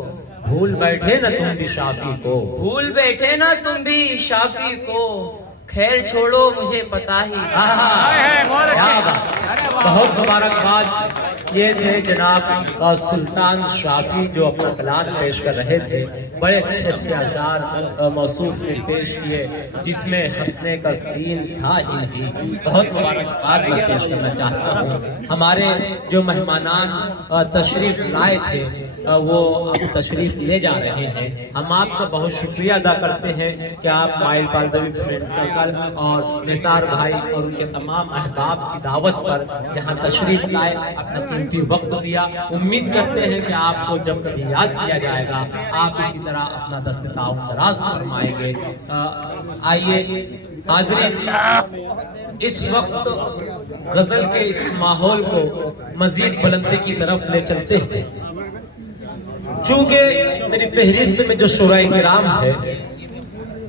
भूल बैठे न तुम भी शाफी को, भूल बैठे ना तुम भी शाफी को, खैर छोड़ो मुझे पता ही था। क्या बात। बहुत मुबारकबाद। ये थे जनाब सुल्तान शाफी जो अपना कलाम पेश कर रहे थे। बड़े अच्छे अच्छे अशार मौसूफ ने पेश किए जिसमें हंसने का सीन था ही नहीं। बहुत मुबारकबाद मैं पेश करना चाहता हूँ। हमारे जो मेहमानान तशरीफ लाए थे वो अब तशरीफ ले जा रहे हैं। हम आपका बहुत शुक्रिया अदा करते हैं कि आप माइल पालदेवी फ्रेंड सर्कल और निसार भाई और उनके तमाम अहबाब की दावत पर यहाँ तशरीफ लाए, अपना कीमती वक्त दिया। उम्मीद करते हैं कि आपको जब कभी याद किया जाएगा आप इसी तरह अपना दस्तताउन दराज फरमाएंगे। आइए हाज़रीन, इस वक्त गजल के इस माहौल को मजीद बुलंदी की तरफ ले चलते हैं। चूंकि मेरी फहरिस्त में जो शुराए किराम है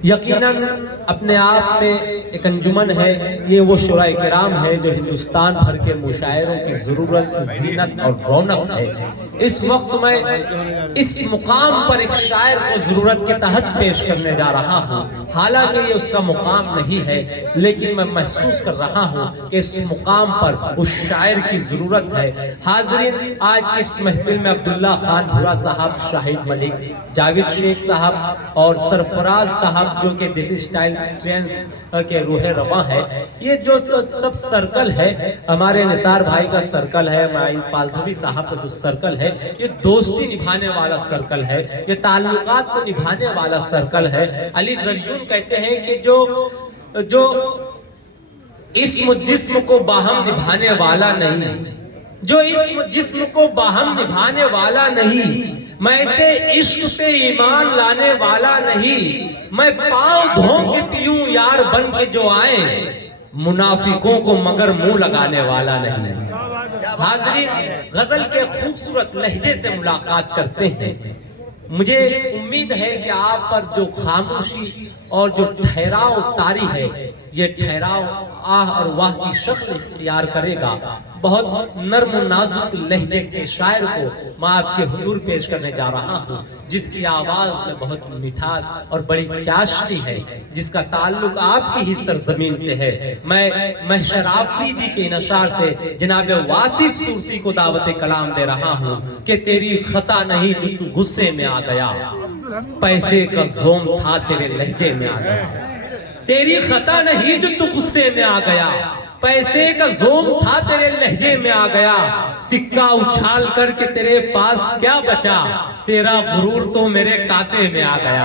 यकीनन अपने आप में एक अंजुमन है। ये वो शुराए किराम है जो हिंदुस्तान भर के मुशायरों की जरूरत, जीनत और रौनक है। इस वक्त मैं इस मुकाम पर एक शायर को जरूरत के तहत पेश करने जा रहा हूँ। हालांकि ये उसका मुकाम नहीं है, लेकिन मैं महसूस कर रहा हूँ कि इस मुकाम पर उस शायर की जरूरत है। हाज़रीन, आज की इस महफिल में अब्दुल्ला खान भुरा साहब, शाहिद मलिक, जावेद शेख साहब और सरफराज साहब जो कि दिस स्टाइल ट्रेंड्स के रूहे रवा है। ये जो सब सर्कल है, हमारे निसार भाई का सर्कल है, माइल पालदेवी साहब का जो सर्कल है, ये दोस्ती निभाने वाला सर्कल है, ये ताल्लुकात को निभाने वाला सर्कल है। अली जरजून कहते हैं कि जो इस्म जिस्म को बाहम निभाने वाला नहीं, जो इस्म जिस्म को बाहम निभाने वाला नहीं, मैं ऐसे इश्क पे ईमान लाने वाला नहीं, मैं पाँव धो के पीऊं यार बन के जो आए, मुनाफिकों को मगर मुंह लगाने वाला नहीं। हाज़रीन, गजल के खूबसूरत लहजे से मुलाकात करते हैं। मुझे उम्मीद है कि आप पर जो खामोशी और जो ठहराव तारी है, ये ठहराव आह और वाह की शक्ल इख्तियार करेगा। बहुत नर्म नाजुक लहजे के शायर को मैं आपके हुजूर पेश करने जा रहा हूँ, जिसकी आवाज में बहुत मिठास और बड़ी चाशनी है, जिसका ताल्लुक आपकी ही सरजमीन से है। मैं महशर आफरीदी के नशार से जनाब वासिफ सूरती को दावत कलाम दे रहा हूँ कि तेरी खता नहीं जो तू गुस्से में आ गया, पैसे का जोम था तेरे लहजे में आ गया। तेरी खता नहीं जो तू गुस्से में आ गया, पैसे का जोम था तेरे लहजे में आ गया, सिक्का उछाल करके तेरे पास क्या बचा, तेरा गुरूर तो मेरे कासे में आ गया।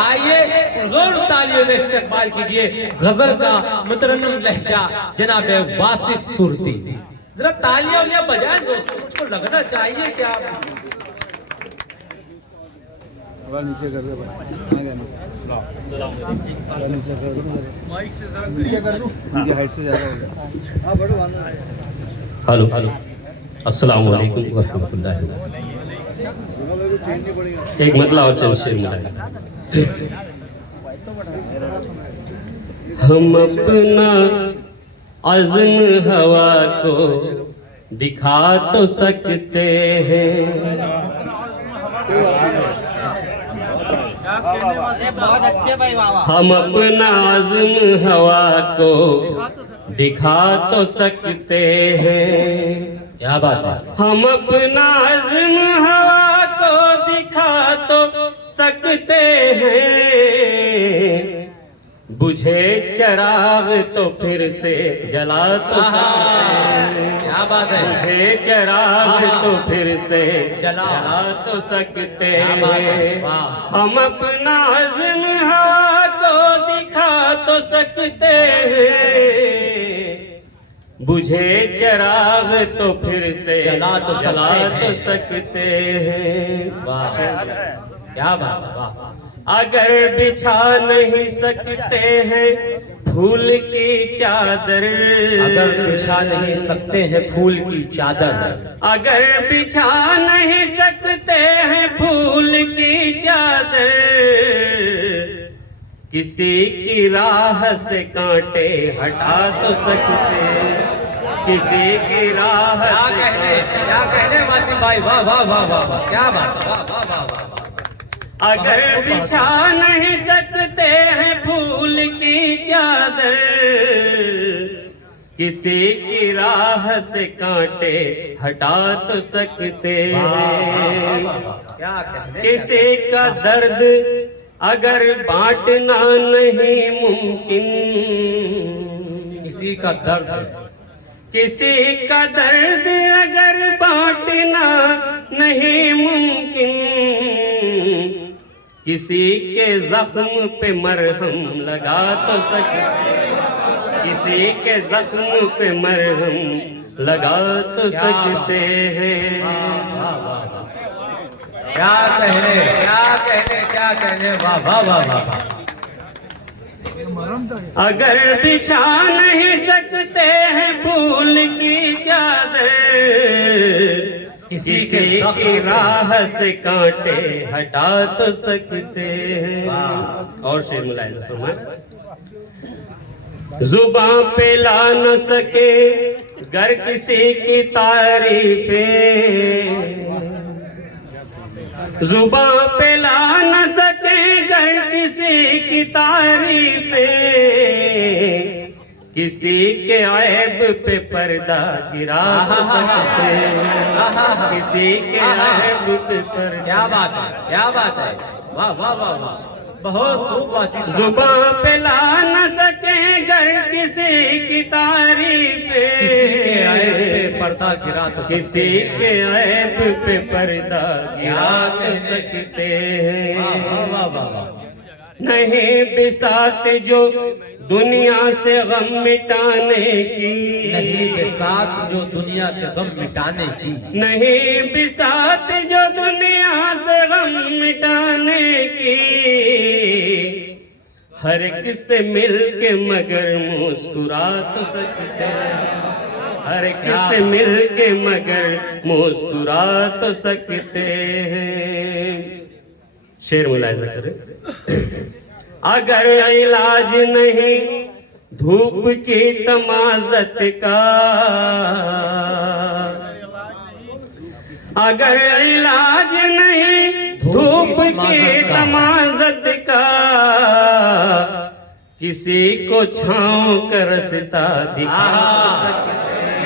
आइए जोर तालियों में इस्तेमाल कीजिए गजल का मुतरन्नम लहजा जनाब वासिफ सुरती। जरा तालियां उलियां बजाएं दोस्तों, मुझको लगना चाहिए क्या थोड़ा नीचे कर दे भाई, नीचे कर दो, माइक से जरा नीचे कर दो, इनकी हाइट से ज़्यादा हो गया। हाँ बड़ो हेलो हेलो अस्सलाम वालेकुम व रहमतुल्लाहि व बरकातहू। एक मतलब और चंद शेर मिला। हम अपना अज़्म हवा को दिखा तो सकते हैं, बहुत अच्छे भाई वाह। हम अपना अज़्म हवा को दिखा तो सकते हैं। क्या बात है। हम अपना अज़्म हवा को दिखा तो सकते हैं, बुझे चिराग तो फिर से जला तो सकते हैं। क्या बात है। बुझे चिराग तो फिर से जला तो सकते हैं। हम अपना अज़्म हवा को दिखा तो सकते हैं, बुझे चिराग तो फिर से जला तो सकते हैं। वाह क्या बात है। वाह। अगर बिछा नहीं सकते हैं फूल की चादर, अगर बिछा नहीं सकते हैं फूल की चादर, अगर बिछा नहीं सकते हैं फूल की चादर, किसी की राह से कांटे हटा तो सकते हैं, किसी की राह क्या कहने वासिम भाई। वाह वाह वाह वाह क्या बात। वाह वाह वाह वाह। अगर बिछा नहीं सकते हैं फूल की चादर, किसी की राह से कांटे हटा तो सकते हैं। किसी का दर्द अगर बांटना नहीं मुमकिन, किसी का दर्द अगर बांटना नहीं मुमकिन, किसी के जख्म पे मरहम लगा तो सकते, किसी के जख्म पे मरहम लगा तो सकते हैं। क्या कहने वाह वाह वाह वाह। अगर बिछा नहीं सकते हैं फूल की चादर, किसी की राह से कांटे हटा तो सकते हैं। और शेर मुलाहिजा फरमाएं। जुबां पे ला न सके गर किसी की तारीफें, जुबां पे ला न सके गर किसी की तारीफें, किसी के ऐब पे पर्दा गिरा तो सकते, किसी के ऐब पे पर्दा। क्या बात है। क्या बात है। वाह वाह वाह वाह बहुत खूब वासी। जुबां पे ला न सके गर किसी की तारीफें, किसी के ऐब पे पर्दा गिरा तो, किसी के ऐब पे पर्दा गिरा तो सकते हैं। वाह वाह वाह। नहीं बिसात जो दुनिया से गम मिटाने की, नहीं बिसात जो दुनिया से गम मिटाने की, नहीं बिसात जो दुनिया से गम मिटाने की, हर एक से मिल के मगर मुस्कुरा तो सकते हैं, हर एक से मिल के मगर मुस्कुरा तो सकते हैं। शेर मुलाहिजा करें। अगर इलाज नहीं धूप की तमाज़त का, अगर इलाज नहीं धूप की तमाज़त का, किसी को छाँव का रास्ता दिखा।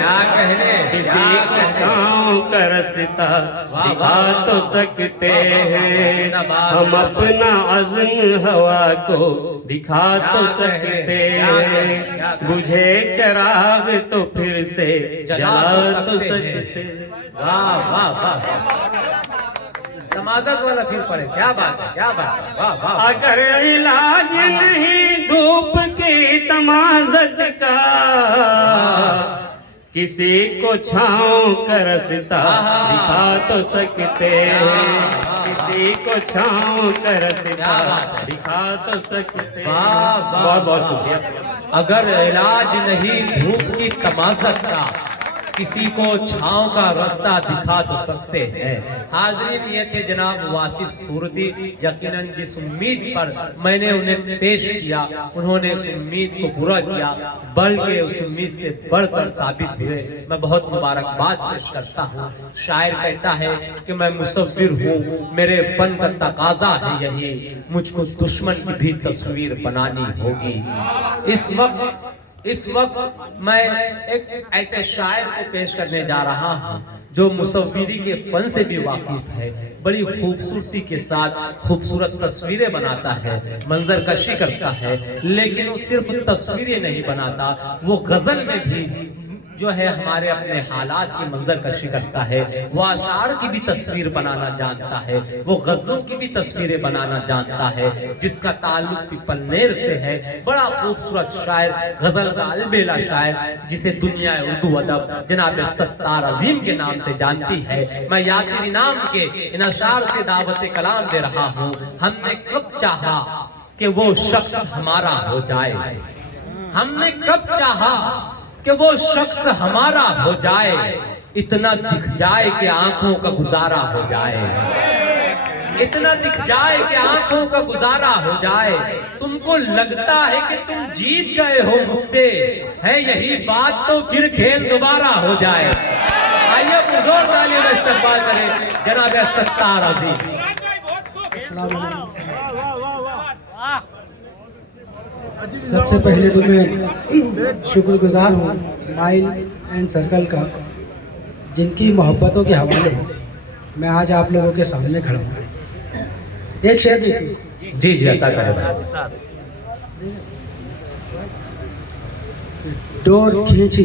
क्या कहने किसी को छाँव का रास्ता दिखा तो सकते हैं, हम अपना अज़्म हवा को दिखा तो सकते हैं, बुझे चिराग तो फिर से जला तो सकते हैं। वाह वाह वाह, तमाज़त वाला फिर पड़े, क्या बात है, क्या बात है, वाह वाह। अगर इलाज नहीं धूप की तमाज़त का, किसी को छाँव का रास्ता दिखा तो सकते हैं, किसी को छाँव का रास्ता दिखा तो सकते हैं। बहुत बहुत शुक्रिया। अगर इलाज नहीं धूप की तमाज़त का, किसी को छाँव का रास्ता दिखा तो सकते हैं। हाज़रीन, ये थे जनाब वासिफ सूरती। यकीनन जिस उम्मीद पर मैंने उन्हें पेश किया, उन्होंने उस उम्मीद को पूरा किया, बल्कि उस उम्मीद से बढ़कर साबित हुए। मैं बहुत मुबारकबाद पेश करता हूँ। शायर कहता है कि मैं मुसव्विर हूँ, मेरे फन का तकाजा है यही, मुझको दुश्मन की भी तस्वीर बनानी होगी। इस वक्त मैं एक ऐसे शायर को पेश करने जा रहा हूँ जो मुसव्विरी के फन से भी वाकिफ है, बड़ी खूबसूरती के साथ खूबसूरत तस्वीरें बनाता है, मंजर कशी करता है, लेकिन वो सिर्फ तस्वीरें नहीं बनाता, वो गजल में भी जो है हमारे अपने हालात की मंजर कशी करता है, वो अशार की भी तस्वीर बनाना जानता है, वो गजलों की भी तस्वीरें बनाना जानता है, जिसका ताल्लुक पिपलनेर से है। बड़ा खूबसूरत शायर, गजल का अलबेला शायर, जिसे दुनिया उर्दू अदब जनाब सत्तार अजीम के नाम से जानती है। मैं यासिर इनाम के इन अशार से दावत कलाम दे रहा हूँ। हमने कब चाहा कि वो शख्स हमारा हो जाए, हमने कब चाहा कि वो शख्स हमारा हो जाए, इतना दिख जाए कि आंखों का गुजारा हो जाए, इतना दिख जाए कि आंखों का गुजारा हो जाए। तुमको लगता है कि तुम जीत गए हो मुझसे, है यही बात तो फिर खेल दोबारा हो जाए। आइए बुजुर्ग तालियों में इस्तकबाल करें जनाब सत्तार अजीम। सबसे पहले तो मैं शुक्रगुजार हूँ माइल एंड सर्कल का, जिनकी मोहब्बतों के हवाले मैं आज आप लोगों के सामने खड़ा हूँ। एक शेर जी जी अता करें। डोर खींची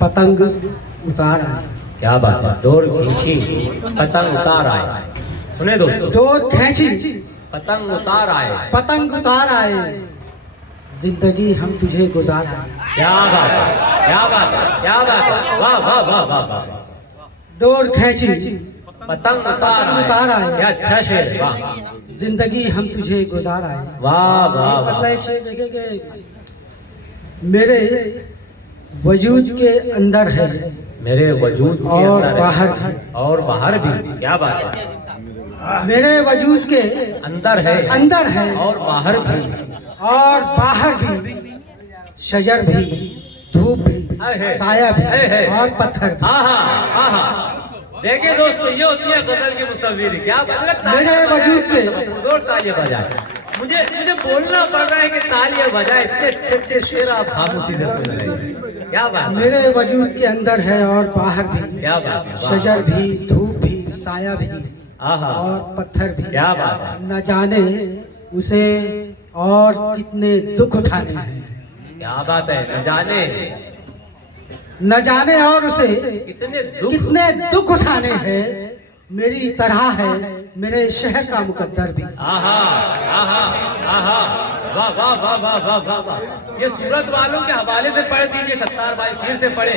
पतंग उतार आए। क्या बात है, डोर खींची पतंग उतार आए। सुने दोस्तों, डोर खींची पतंग उतार आए, पतंग उतार आए, जिंदगी हम तुझे गुजार आए। क्या बात है, क्या बात है, क्या बात है, वाह वाह वाह वाह वाह। डोर खींची पतंग उतार आए, क्या अच्छा शेर है, वाह। जिंदगी हम तुझे गुजार आए। वाह वाह वाह। मतलब एक शेर देखे कि मेरे वजूद के अंदर है, मेरे वजूद के और अंदर बाहर है, और बाहर भी। क्या बात है, मेरे वजूद के अंदर है और बाहर भी, और बाहर भी, शजर भी, धूप भी, साया भी, और पत्थर भी। देखिए दोस्तों, ये होती है गजल की मुसव्विरी। क्या मेरे वजूद के जोर तालियां बजाए। मुझे बोलना पड़ रहा है कि तालियां बजाए, इतने अच्छे अच्छे शेर आप खामोशी से सुन रहे हैं। क्या बात है, मेरे वजूद के अंदर है और बाहर भी, क्या बात है, शजर भी, धूप भी, साया भी, और पत्थर भी। क्या बात है, न जाने उसे और कितने दुख उठाने हैं। क्या बात है, न जाने और उसे कितने दुख उठाने हैं, मेरी तरह है मेरे शहर का मुकद्दर भी। आहा आहा आहा, वाह वाह वाह वाह वाह वाह वाह। ये सूरत वालों के हवाले से पढ़ दीजिए सत्तार भाई, फिर से पढ़े।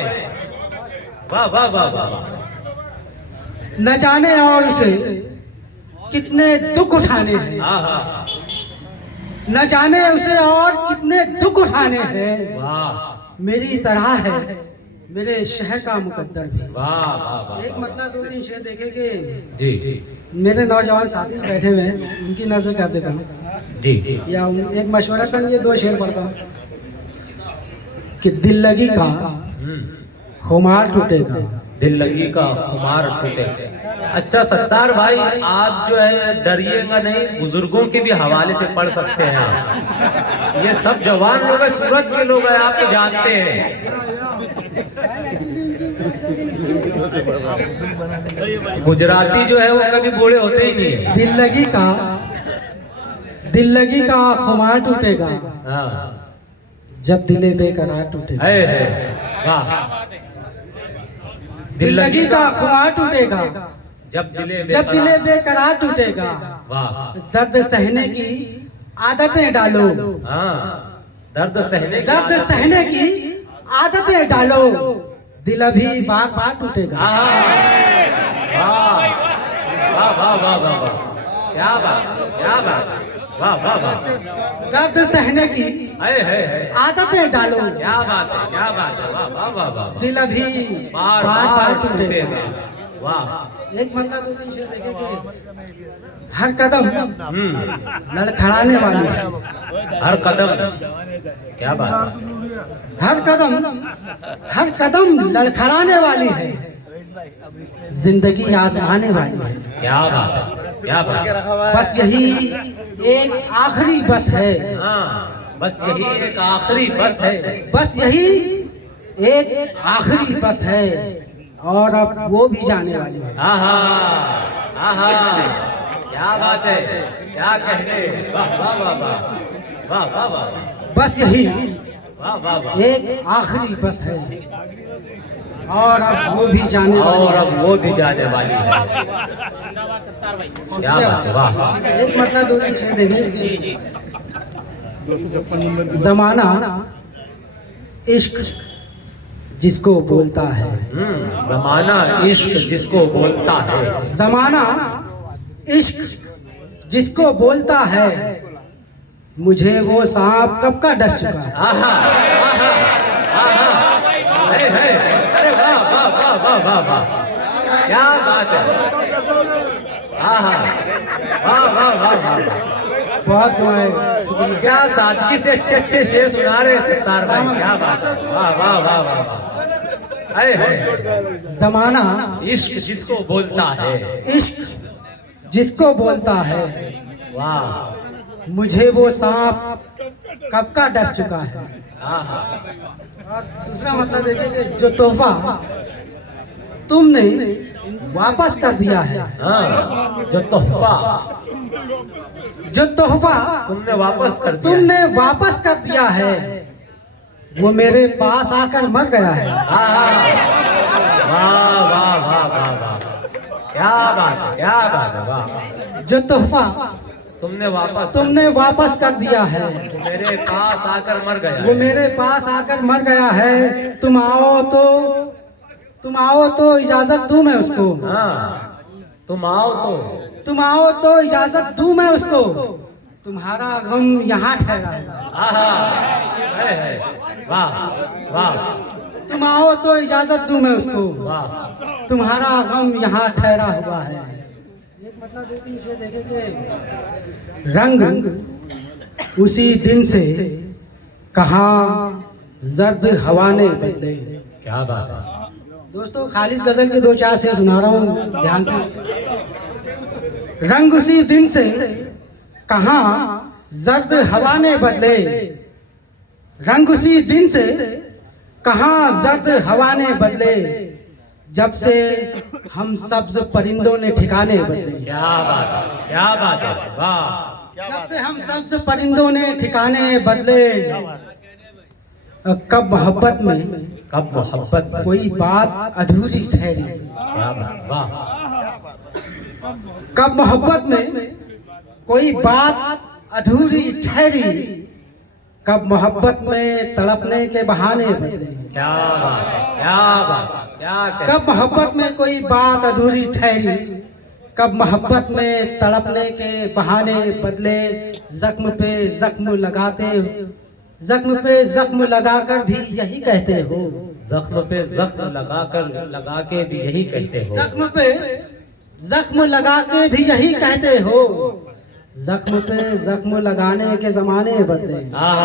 वाह वाह वाह वाह वाह। न जाने और उसे कितने दुख उठाने हैं, न जाने उसे और कितने दुख उठाने हैं, वाह। मेरी तरह है मेरे शहर का मुकद्दर भी। वाह वाह वाह। एक मतलब दो तीन शेर देखे कि जी मेरे नौजवान साथी बैठे हुए हैं, उनकी नजर कर देता हूँ जी। या एक मशवरा कर, ये दो शेर पढ़ता हूँ कि दिल लगी का खुमार टूटेगा, दिल लगी का खुमार टूटे, अच्छा सत्तार भाई, आप जो है डरिएगा नहीं, बुजुर्गों के भी हवाले से पढ़ सकते हैं आप। ये सब जवान लोग हैं, सूरत के लोग हैं, आप तो जानते हैं। गुजराती जो है वो कभी बूढ़े होते ही नहीं है। दिल लगी का खुमार टूटेगा हाँ, जब दिले बेकरार टूटेगा। वाह। दिल लगी का खुमार टूटेगा जब दिले बेकरार टूटेगा। वाह। दर्द सहने की आदतें डालो। हाँ, दर्द सहने की आदतें डालो, दिल अभी बार बार टूटेगा। वाह वाह वाह वाह वाह वाह, क्या बात, क्या बात, वाह वाह वाह। दर्द सहने की आदतें डालो, क्या बात है, क्या बात है, वाह वाह वाह वाह। दिल अभी बार बार टूटेगा। वाह। एक मतलब दो दिन से देखे कि हर कदम लड़खड़ाने वाली है। हर कदम, क्या बात है, हर कदम लड़खड़ाने वाली है, जिंदगी आजमाने वाली है। क्या बात है, क्या बात है। बस यही एक आखिरी बस है। हाँ, बस यही एक आखिरी बस है। बस यही एक आखिरी बस है, और अब वो भी जाने वाली है। आहा, आहा, क्या बात है, क्या कहने, वाह वाह वाह वाह, वाह वाह वाह। बस यही वाह वाह वाह, एक आखिरी बस है, और अब वो भी जाने वाली और अब वो भी जाने वाली है। क्या बात है, वाह। एक मतलब दो दिन से देखे जमाना इश्क जिसको बोलता है। जमाना इश्क जिसको बोलता है। जमाना इश्क जिसको बोलता है, मुझे वो सांप कब का डस चुका है। आहा, आहा, आहा, है, अरे वाह वाह वाह वाह वाह वाह, क्या बात है, आहा, वाह वाह वाह वाह। बहुत दुआएं, क्या सादगी से अच्छे अच्छे शेर सुना रहे सत्तार भाई, क्या बात है, वाह वाह वाह वाह वाह। जमाना इश्क जिसको बोलता है, इश्क जिसको बोलता है, वाह, मुझे वो सांप कब का डस चुका है। आहा, और दूसरा मतलब देखिए कि जो तोहफा तुमने वापस कर दिया है। हाँ, जो तोहफा तुमने वापस कर दिया है, वो मेरे पास आकर मर गया है। वाह वाह वाह वाह वाह, क्या बात है, क्या बात है, वाह। जो तोहफा तुमने वापस कर दिया है, मेरे पास आकर मर गया, वो मेरे पास आकर मर गया है। तुम आओ तो इजाजत दूं मैं उसको। हाँ, तुम आओ तो इजाजत दूं मैं उसको, तुम्हारा गम यहाँ ठहरा है। आहा, है, वाह वाह, तुम आओ तो इजाजत दूं मैं उसको, वाह। तुम्हारा गम यहाँ ठहरा हुआ है। एक मतलब दो दिन से देखे कि रंग उसी दिन से कहाँ जर्द हवा ने बदले। क्या बात है दोस्तों, खालिस गजल के दो चार से सुना रहा हूँ, ध्यान से। रंग उसी दिन से कहाँ जर्द हवा ने बदले, रंग उसी दिन से कहाँ जर्द हवा ने बदले, जब से हम सब्ज परिंदों ने ठिकाने बदले। क्या बात है, क्या बात है, वाह। जब से हम सब्ज परिंदों ने ठिकाने बदले, कब मोहब्बत में कोई बात अधूरी ठहरी। क्या बात, वाह। कब मोहब्बत में कोई बात अधूरी ठहरी, कब मोहब्बत में तड़पने के बहाने बदले। क्या बात है, क्या बात है, क्या कब मोहब्बत में कोई बात अधूरी ठहरी, कब मोहब्बत में तड़पने के बहाने बदले। जख्म पे जख्म लगाकर भी यही कहते हो, जख्म पे जख्म लगा के भी यही कहते हो, जख्म पे जख्म लगा के भी यही कहते हो, जख्म पे जख्म लगाने के जमाने बदले। वाह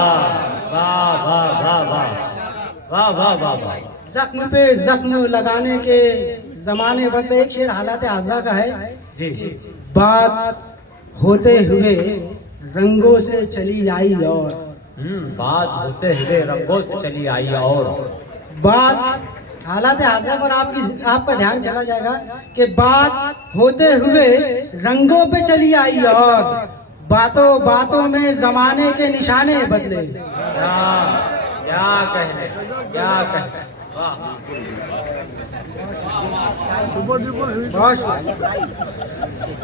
वाह वाह वाह वाह वाह वाह वाह, जख्म पे जख्म लगाने के जमाने वक्त एक शेर हालात आज़ा का है जी बात होते हुए रंगों से चली आई और बात होते हुए रंगों से चली आई और बात हालात आज़ा पर आपका ध्यान चला जाएगा कि बात होते हुए रंगों पे चली आई और बातों बातों में जमाने के निशाने बदले। क्या कहने वाह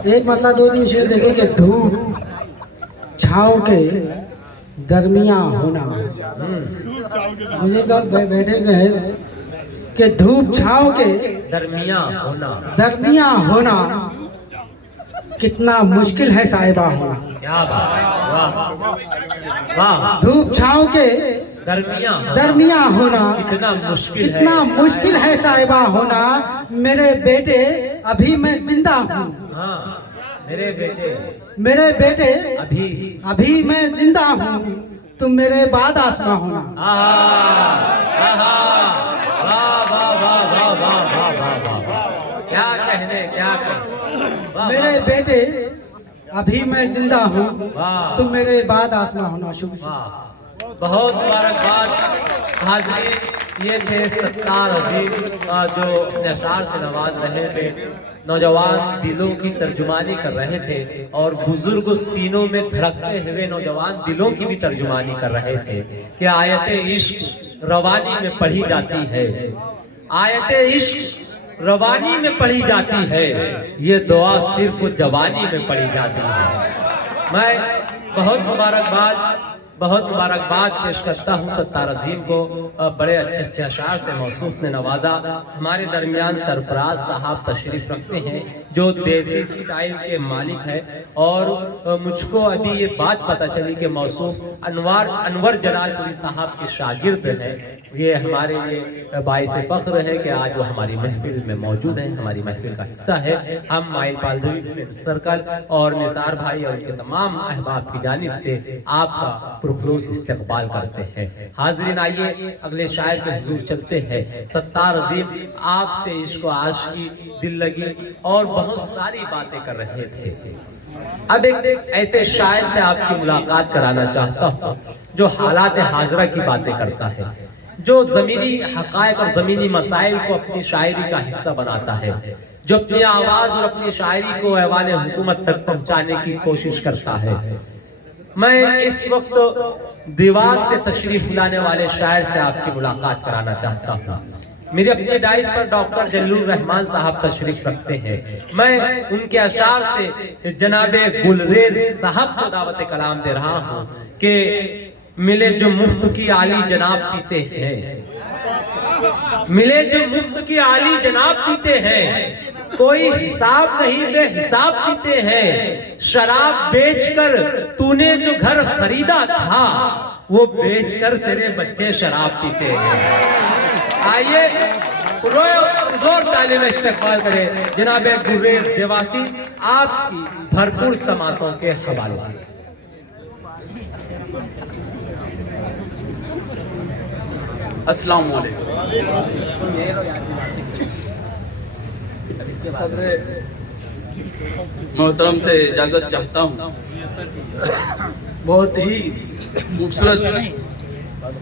एक मतलब 2 शेर देखे कि धूप छाँव के दरमियाँ होना। मुझे कब बैठे हुए हैं कि धूप छाँव के दरमियाँ होना कितना मुश्किल है साहिबा होना। क्या बात वाह धूप छाँव के दरमियाँ होना कितना मुश्किल है साहिबा होना। मेरे बेटे अभी मैं जिंदा हूँ। मेरे बेटे अभी मैं जिंदा हूँ, तुम मेरे बाद आसमां होना। क्या कहने मेरे बेटे अभी मैं जिंदा हूँ, तुम मेरे बाद आसमां होना। शुक्रिया, बहुत मुबारकबाद। हाज़रीन, ये थे सत्तार अजीम जो अपने अशार से नवाज रहे थे, नौजवान दिलों की तर्जुमानी कर रहे थे और बुजुर्ग सीनों में धड़कते हुए नौजवान दिलों की भी तर्जुमानी कर रहे थे कि आयत इश्क रवानी में पढ़ी जाती है, आयत इश्क रवानी में पढ़ी जाती है, ये दुआ सिर्फ जवानी में पढ़ी जाती है। मैं बहुत मुबारकबाद पेश करता हूँ सत्तार अजीम को। बड़े अच्छे अशार से मौसूफ ने नवाजा। हमारे दरमियान सरफराज साहब तशरीफ रखते हैं जो देसी स्टाइल के मालिक है और मुझको अभी ये बात पता चली कि मौसूफ अनवर जलालपुरी साहब के शागिर्द हैं। ये हमारे लिए बाइस फख्र है कि आज वो हमारी महफिल में मौजूद है, हमारी महफिल का हिस्सा है। हम माइल पालधवी फ्रेंड सर्कल और निसार भाई और उनके तमाम अहबाब की जानिब से आपका पुरखलूस इस्तकबाल करते हैं। हाज़रीन, आइए अगले शायर के हुजूर चलते हैं। सत्तार अजीम आपसे इश्क व आशिकी, दिल लगी और बहुत सारी बातें कर रहे थे। अब एक ऐसे शायर से आपकी मुलाकात कराना चाहता हूँ जो हालात हाजरा की बातें करता है, जो जमीनी हकायक और जमीनी मसाइल को अपनी शायरी का हिस्सा बनाता है, जो अपनी आवाज और अपनी शायरी को ऐवान हुकूमत तक पहुंचाने की कोशिश करता है। मैं इस वक्त दीवार से तशरीफ लाने वाले शायर से आपकी मुलाकात कराना चाहता हूँ। मेरी अपनी डाइस पर डॉक्टर जलीलुर रहमान साहब तशरीफ रखते हैं। मैं उनके अशार से जनाबे गुलरेज साहब को दावत कलाम दे रहा हूँ कि मिले जो मुफ्त की आली जनाब पीते हैं, मिले जो मुफ्त की आली जनाब पीते हैं, कोई हिसाब नहीं बेहिसाब पीते हैं। शराब बेचकर तूने जो घर खरीदा था, वो बेचकर तेरे बच्चे शराब पीते हैं। आइए जोर तालीम इस्तेमाल करें जनाब गुर्रेज देवासी आपकी भरपूर समातों के हवाले। अस्सलाम वालेकुम। मोहतरम से इजाज़त चाहता हूँ। बहुत ही खूबसूरत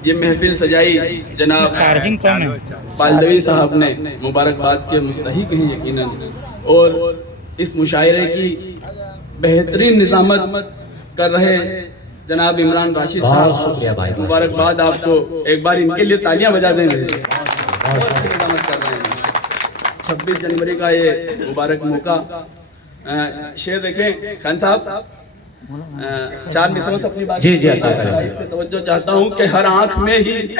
ये महफिल सजाई जनाब पालदवी साहब ने, मुबारकबाद के मुस्तहिक हैं यकीनन। और इस मुशायरे की बेहतरीन निज़ामत कर रहे जनाब इमरान राशिद साहब, मुबारकबाद आपको। एक बार इनके लिए तालियां बजा दें। बहुत निज़ामत कर रहे हैं। 26 जनवरी का ये मुबारक मौका। शेर देखें खान साहब, 4 मिसरों से अपनी बात जी से तवज्जो चाहता हूँ कि हर आंख में ही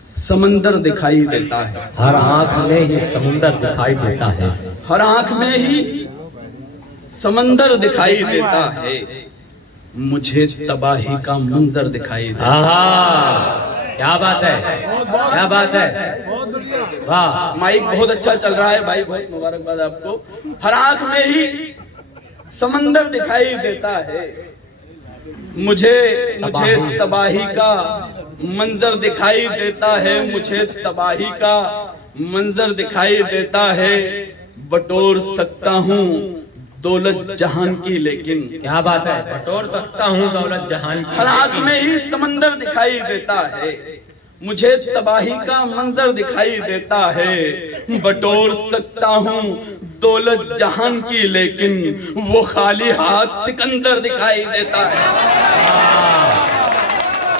समंदर दिखाई देता है, हर आंख में ही समंदर दिखाई देता है, हर आंख में ही समंदर दिखाई देता है, मुझे तबाही का मंजर दिखाई देता है। क्या बात है, क्या बात है, वाह। माइक बहुत अच्छा चल रहा है भाई, बहुत मुबारकबाद आपको। हर आंख में ही समंदर दिखाई देता है, मुझे तबाही का मंजर दिखाई देता है, मुझे तबाही का मंजर दिखाई देता है, बटोर सकता हूँ दौलत जहान की, लेकिन क्या बात है, बटोर सकता हूँ दौलत जहान की, हर आंख में ही समंदर दिखाई देता है, मुझे तबाही का मंजर दिखाई देता है, बटोर सकता हूँ दौलत जहान की, लेकिन वो खाली हाथ सिकंदर दिखाई देता है।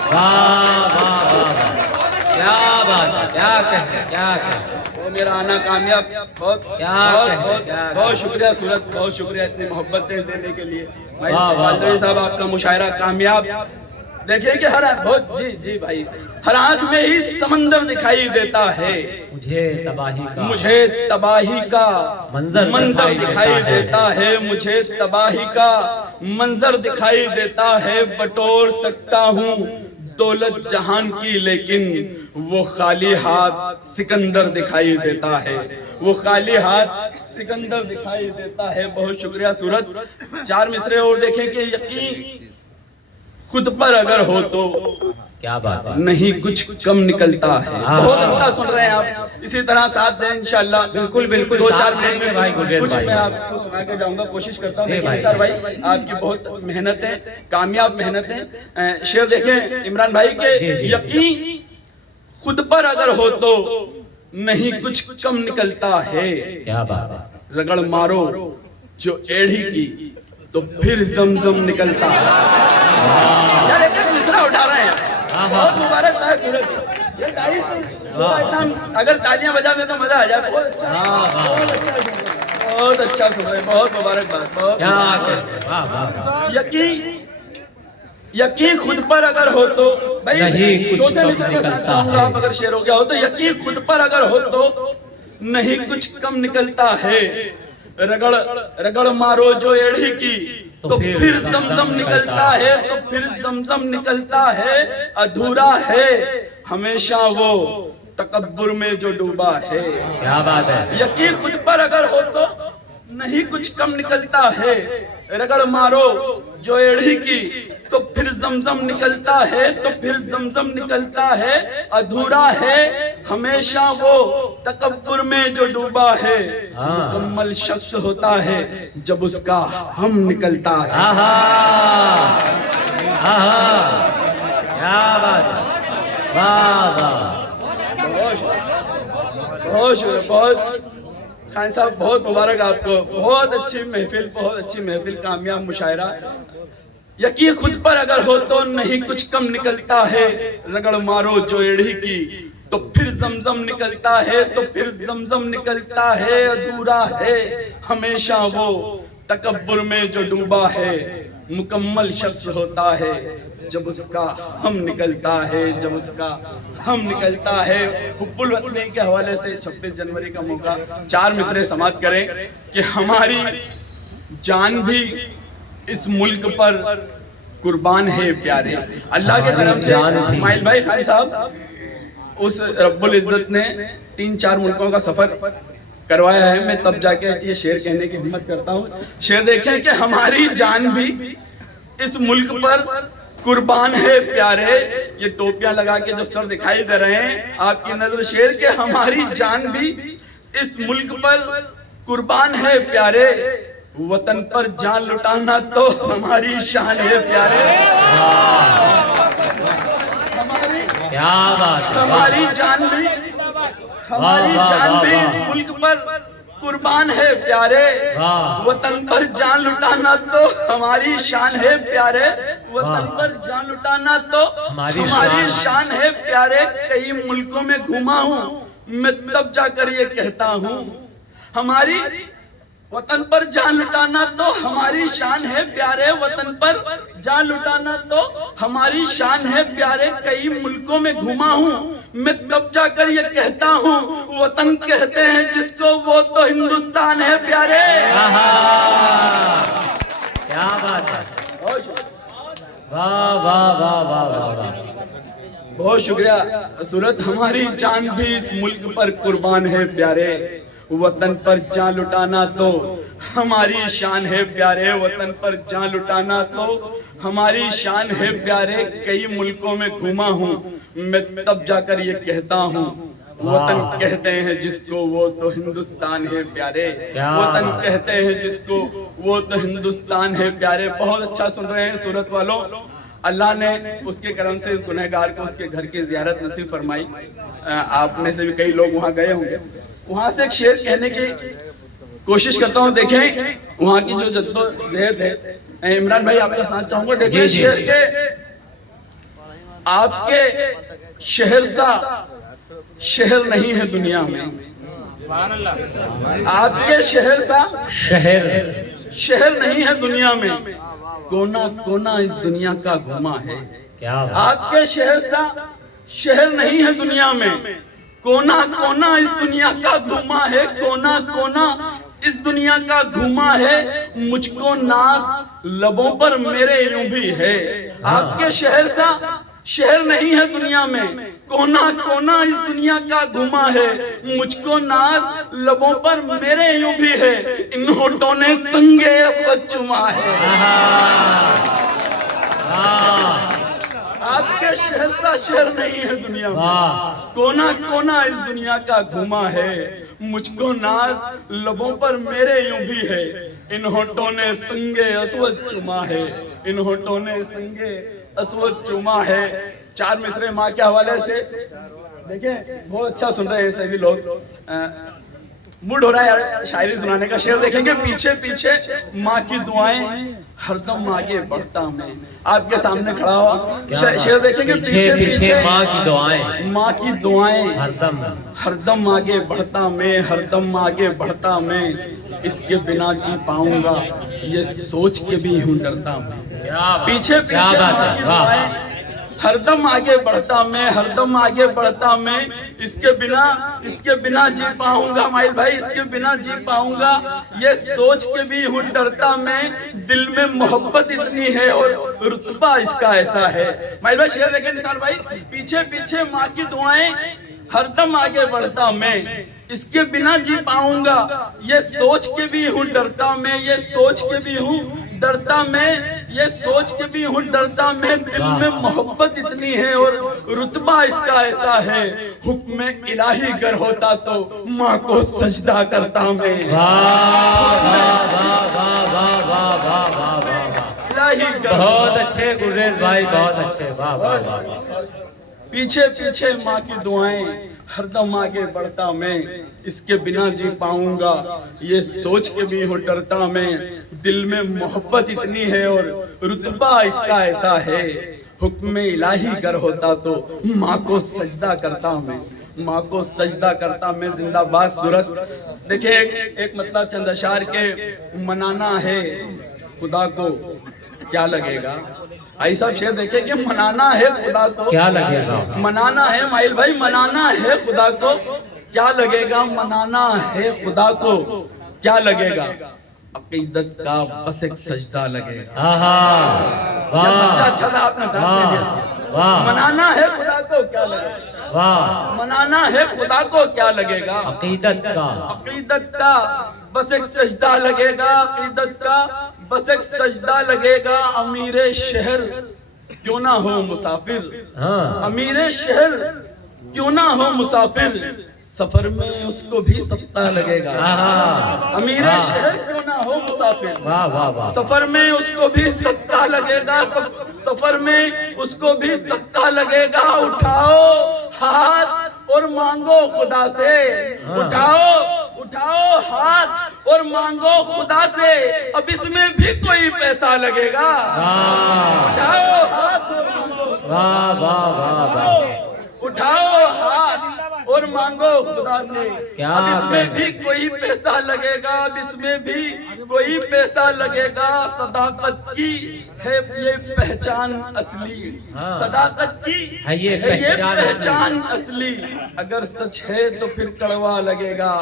वाह वाह वाह, क्या बात है, क्या कहें वो मेरा आना कामयाब, बहुत शुक्रिया सूरत, बहुत शुक्रिया इतनी मोहब्बतें देने के लिए। भाई बालदवी साहब आपका मुशायरा कामयाब। देखिए कि हर बहुत जी भाई, हर आंख में ही समंदर दिखाई देता है, मुझे तबाही का मंजर दिखाई देता है, मुझे तबाही का मंजर दिखाई देता है, बटोर सकता हूँ दौलत जहान की, लेकिन वो खाली हाथ सिकंदर दिखाई देता है, वो खाली हाथ सिकंदर दिखाई देता है। बहुत शुक्रिया सूरत। 4 मिसरे और देखें कि यकीन खुद पर अगर हो तो क्या बात है, नहीं कुछ कम निकलता है। बहुत अच्छा सुन रहे हैं आप, इसी तरह साथ दें इंशाल्लाह। बिल्कुल 2-4 मिनट में कुछ मैं आपको सुना के जाऊंगा, कोशिश करता हूँ। भाई आपकी बहुत मेहनतें, कामयाब मेहनतें। शेर देखें इमरान भाई के, यकीन खुद पर अगर हो तो नहीं कुछ कम निकलता है, क्या बात है, रगड़ मारो जो एड़ी की तो फिर जमजम निकलता है। यार एक मिसरा उठा रहे हैं, बहुत मुबारक है सूरज। ये अगर तालियां बजा दे तो मजा आ जाए। बहुत अच्छा सुन रहे, बहुत मुबारकबाद। यकीन खुद पर अगर हो तो भाई, चौथे मिसरे के साथ चाहूंगा आप अगर शेर हो गया हो तो, यकीन खुद पर अगर हो तो नहीं कुछ कम निकलता है, रगड़ मारो जो एड़ी की तो फिर जमजम निकलता है, तो फिर जमजम निकलता है, अधूरा है हमेशा वो तकब्बुर में जो डूबा है। क्या बात है, यकीन खुद पर अगर हो तो नहीं कुछ कम निकलता है, रगड़ मारो जो एड़ी की तो फिर जमजम निकलता है, तो फिर जमजम निकलता है, अधूरा है हमेशा वो तकब्बुर में जो डूबा है, मुकम्मल शख्स होता है जब उसका हम निकलता है। क्या बात है, वाह वाह, बहुत खान साहब बहुत मुबारक आपको। बहुत अच्छी महफिल, कामयाब मुशायरा। यकीन खुद पर अगर हो तो नहीं कुछ कम निकलता है, रगड़ मारो जो एड़ी की तो फिर जमजम निकलता है, तो फिर जमजम निकलता है, अधूरा है हमेशा वो तकब्बुर में जो डूबा है, मुकम्मल शख्स होता है जब उसका हम निकलता है, जब उसका हम निकलता है। हुब्बुल वतनी के हवाले से 26 जनवरी का मौका, 4 मिसरे समाप्त करें कि हमारी जान भी इस मुल्क पर कुर्बान है प्यारे। अल्लाह के तरफ से माइल भाई खान साहब, उस रब्बुल इज्जत ने 3-4 मुल्कों का सफर करवाया है, मैं तब जाके ये शेर कहने की हिम्मत करता हूँ। शेर देखें कि हमारी जान भी इस मुल्क पर कुर्बान है प्यारे। ये टोपियां लगा के जो सर दिखाई दे रहे हैं आपकी नजर, शेर के हमारी जान भी इस मुल्क पर कुर्बान है प्यारे, वतन पर जान लुटाना तो हमारी शान है प्यारे। क्या बात है, हमारी जान भी इस मुल्क पर कुर्बान है प्यारे, वतन पर जान लुटाना तो हमारी शान है प्यारे, वतन पर जान लुटाना तो हमारी शान है प्यारे। कई मुल्कों में घूमा हूँ मैं तब जाकर ये कहता हूँ, हमारी वतन पर जान लुटाना तो हमारी शान है प्यारे, वतन पर जान लुटाना तो हमारी शान है प्यारे। कई मुल्कों में घूमा हूँ मैं तब जाकर ये कहता हूँ, वतन कहते हैं जिसको वो तो हिंदुस्तान है प्यारे। क्या बात है, वाह वाह वाह वाह वाह, बहुत शुक्रिया सूरत। हमारी जान भी इस मुल्क पर कुर्बान है प्यारे, वतन पर जान लुटाना तो हमारी शान है प्यारे, वतन पर जान लुटाना तो हमारी शान है प्यारे। कई मुल्कों में घूमा हूँ मैं तब जाकर ये कहता हूँ, वतन कहते हैं जिसको वो तो हिंदुस्तान है प्यारे, वतन कहते हैं जिसको वो तो हिंदुस्तान है प्यारे। बहुत अच्छा सुन रहे हैं सूरत वालों। अल्लाह ने उसके करम से इस गुनहगार को उसके घर की जियारत नसीब फरमाई। आप में से भी कई लोग वहाँ गए होंगे। वहाँ से एक शेर कहने की कोशिश करता हूँ। देखें वहाँ की जो जद्दोजहद है। इमरान भाई आपका साथ चाहूंगा। देखें शेर के आपके शहर सा शहर नहीं है दुनिया में, आपके शहर सा शहर नहीं है दुनिया में, कोना कोना इस दुनिया का घुमा है। आपके शहर सा शहर नहीं है दुनिया में, कोना कोना इस दुनिया का घुमा है, कोना कोना इस दुनिया का घुमा है। मुझको नाज लबों पर मेरे यूं भी है। आपके शहर सा शहर नहीं है दुनिया में, कोना कोना इस दुनिया का घुमा है। मुझको नाज लबों पर मेरे यूं भी है, इन होठों ने संगे अस्वद चुमा है। आपके शहर का शहर नहीं है दुनिया में, कोना कोना इस दुनिया का घुमा है। मुझको नाज लबों पर मेरे यूं भी है, इन होठों ने संगे अस्वद चुमा है, इन होठों ने संगे अस्वद चुमा है। चार मिसरे माँ के हवाले से देखिए, बहुत अच्छा सुन रहे हैं सभी लोग। मूड हो रहा है यार शायरी सुनाने का। शेर देखेंगे पीछे पीछे माँ की दुआएं हरदम आगे बढ़ता मैं। आपके सामने खड़ा हुआ शेर देखेंगे पीछे पीछे माँ की दुआएं, माँ की दुआएं हरदम आगे बढ़ता मैं, हरदम आगे बढ़ता मैं। इसके बिना जी पाऊंगा ये सोच के भी हूँ डरता मैं। पीछे पीछे माँ की दुआएं हरदम आगे बढ़ता मैं, हरदम आगे बढ़ता मैं। इसके बिना जी पाऊंगा माइल भाई, इसके बिना जी पाऊंगा ये सोच के भी हूँ डरता मैं। दिल में मोहब्बत इतनी है और रुतबा इसका ऐसा है। माइल भाई शेर देखें निशान भाई, पीछे पीछे माँ की दुआएं हरदम आगे बढ़ता मैं। इसके बिना जी पाऊंगा ये सोच के भी हूँ डरता मैं, ये सोच के भी हूँ डरता मैं, ये सोच के भी हूँ डरता मैं। दिल में मोहब्बत इतनी है और रुतबा इसका ऐसा है। हुक्म इलाही गर होता तो माँ को सजदा करता मैं। बहुत अच्छे गुररेज भाई, बहुत अच्छे। वाह वाह वाह। पीछे पीछे माँ की दुआएं हरदम आगे बढ़ता मैं। इसके बिना जी पाऊंगा ये सोच के भी हूँ डरता मैं। दिल में मोहब्बत इतनी है और रुतबा इसका ऐसा है। हुक्म इलाही गर होता तो माँ को सजदा करता मैं, माँ को सजदा करता मैं। जिंदाबाद सूरत। देखिए एक मतलब चंद अशार के मनाना है खुदा को क्या लगेगा। ऐसा शेर देखे कि मनाना है खुदा को क्या लगेगा, मनाना है माइल भाई, मनाना है खुदा को क्या लगेगा, मनाना है खुदा को क्या लगेगा। अकीदत का बस एक सजदा लगेगा। अच्छा था आपने साथ में दिया। मनाना है खुदा को क्या लगेगा, मनाना है खुदा को क्या लगेगा। अकीदत का बस एक सजदा लगेगा, अकीदत का बस एक सजदा लगेगा। अमीरे शहर क्यों ना हो मुसाफिर, अमीरे शहर क्यों ना हो मुसाफिर, सफर में उसको भी सत्ता लगेगा। अमीरे शहर क्यों ना हो मुसाफिर, सफर में उसको भी सत्ता लगेगा, सफर में उसको भी सत्ता लगेगा। उठाओ हाथ और मांगो खुदा से, उठाओ हाथ और मांगो खुदा से, अब इसमें भी कोई पैसा लगेगा। उठाओ हाथ और मांगो, उठाओ हाथ और मांगो खुदा से, अब इसमें भी कोई पैसा लगेगा, अब इसमें भी कोई पैसा लगेगा। सदाकत की है ये पहचान असली, सदाकत की है ये पहचान असली। अगर सच है तो फिर कड़वा लगेगा।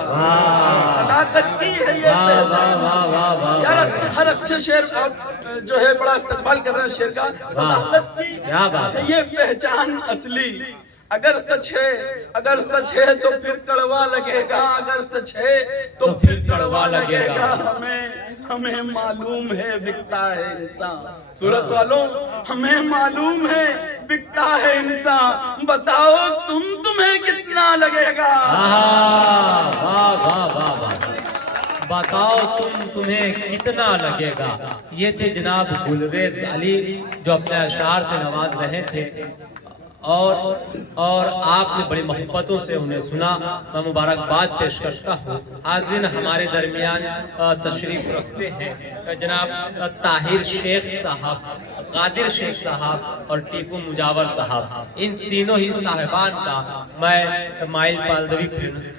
सदाकत की है ये पहचान। यार हर अच्छे शेर आप जो है बड़ा इस्तेमाल कर रहे हैं शेर का। सदाकत की है ये पहचान असली। अगर सच है तो फिर कड़वा लगेगा, अगर सच है तो फिर कड़वा लगेगा। हमें मालूम है बिकता है इंसान, सूरत वालों हमें मालूम है बिकता है इंसान, बताओ तुम्हें कितना लगेगा। वाह वाह वाह वाह, बताओ तुम्हें कितना लगेगा। ये थे जनाब गुलरेज अली जो अपने अशार से नवाज रहे थे और आपने बड़ी मोहब्बतों से उन्हें सुना। मैं मुबारकबाद पेश करता हूँ। हाज़िन हमारे दरमियान तशरीफ रखते हैं जनाब ताहिर शेख साहब, कादिर शेख साहब और टीपू मुजावर साहब। इन तीनों ही साहिबान का मैं माइल पालदवी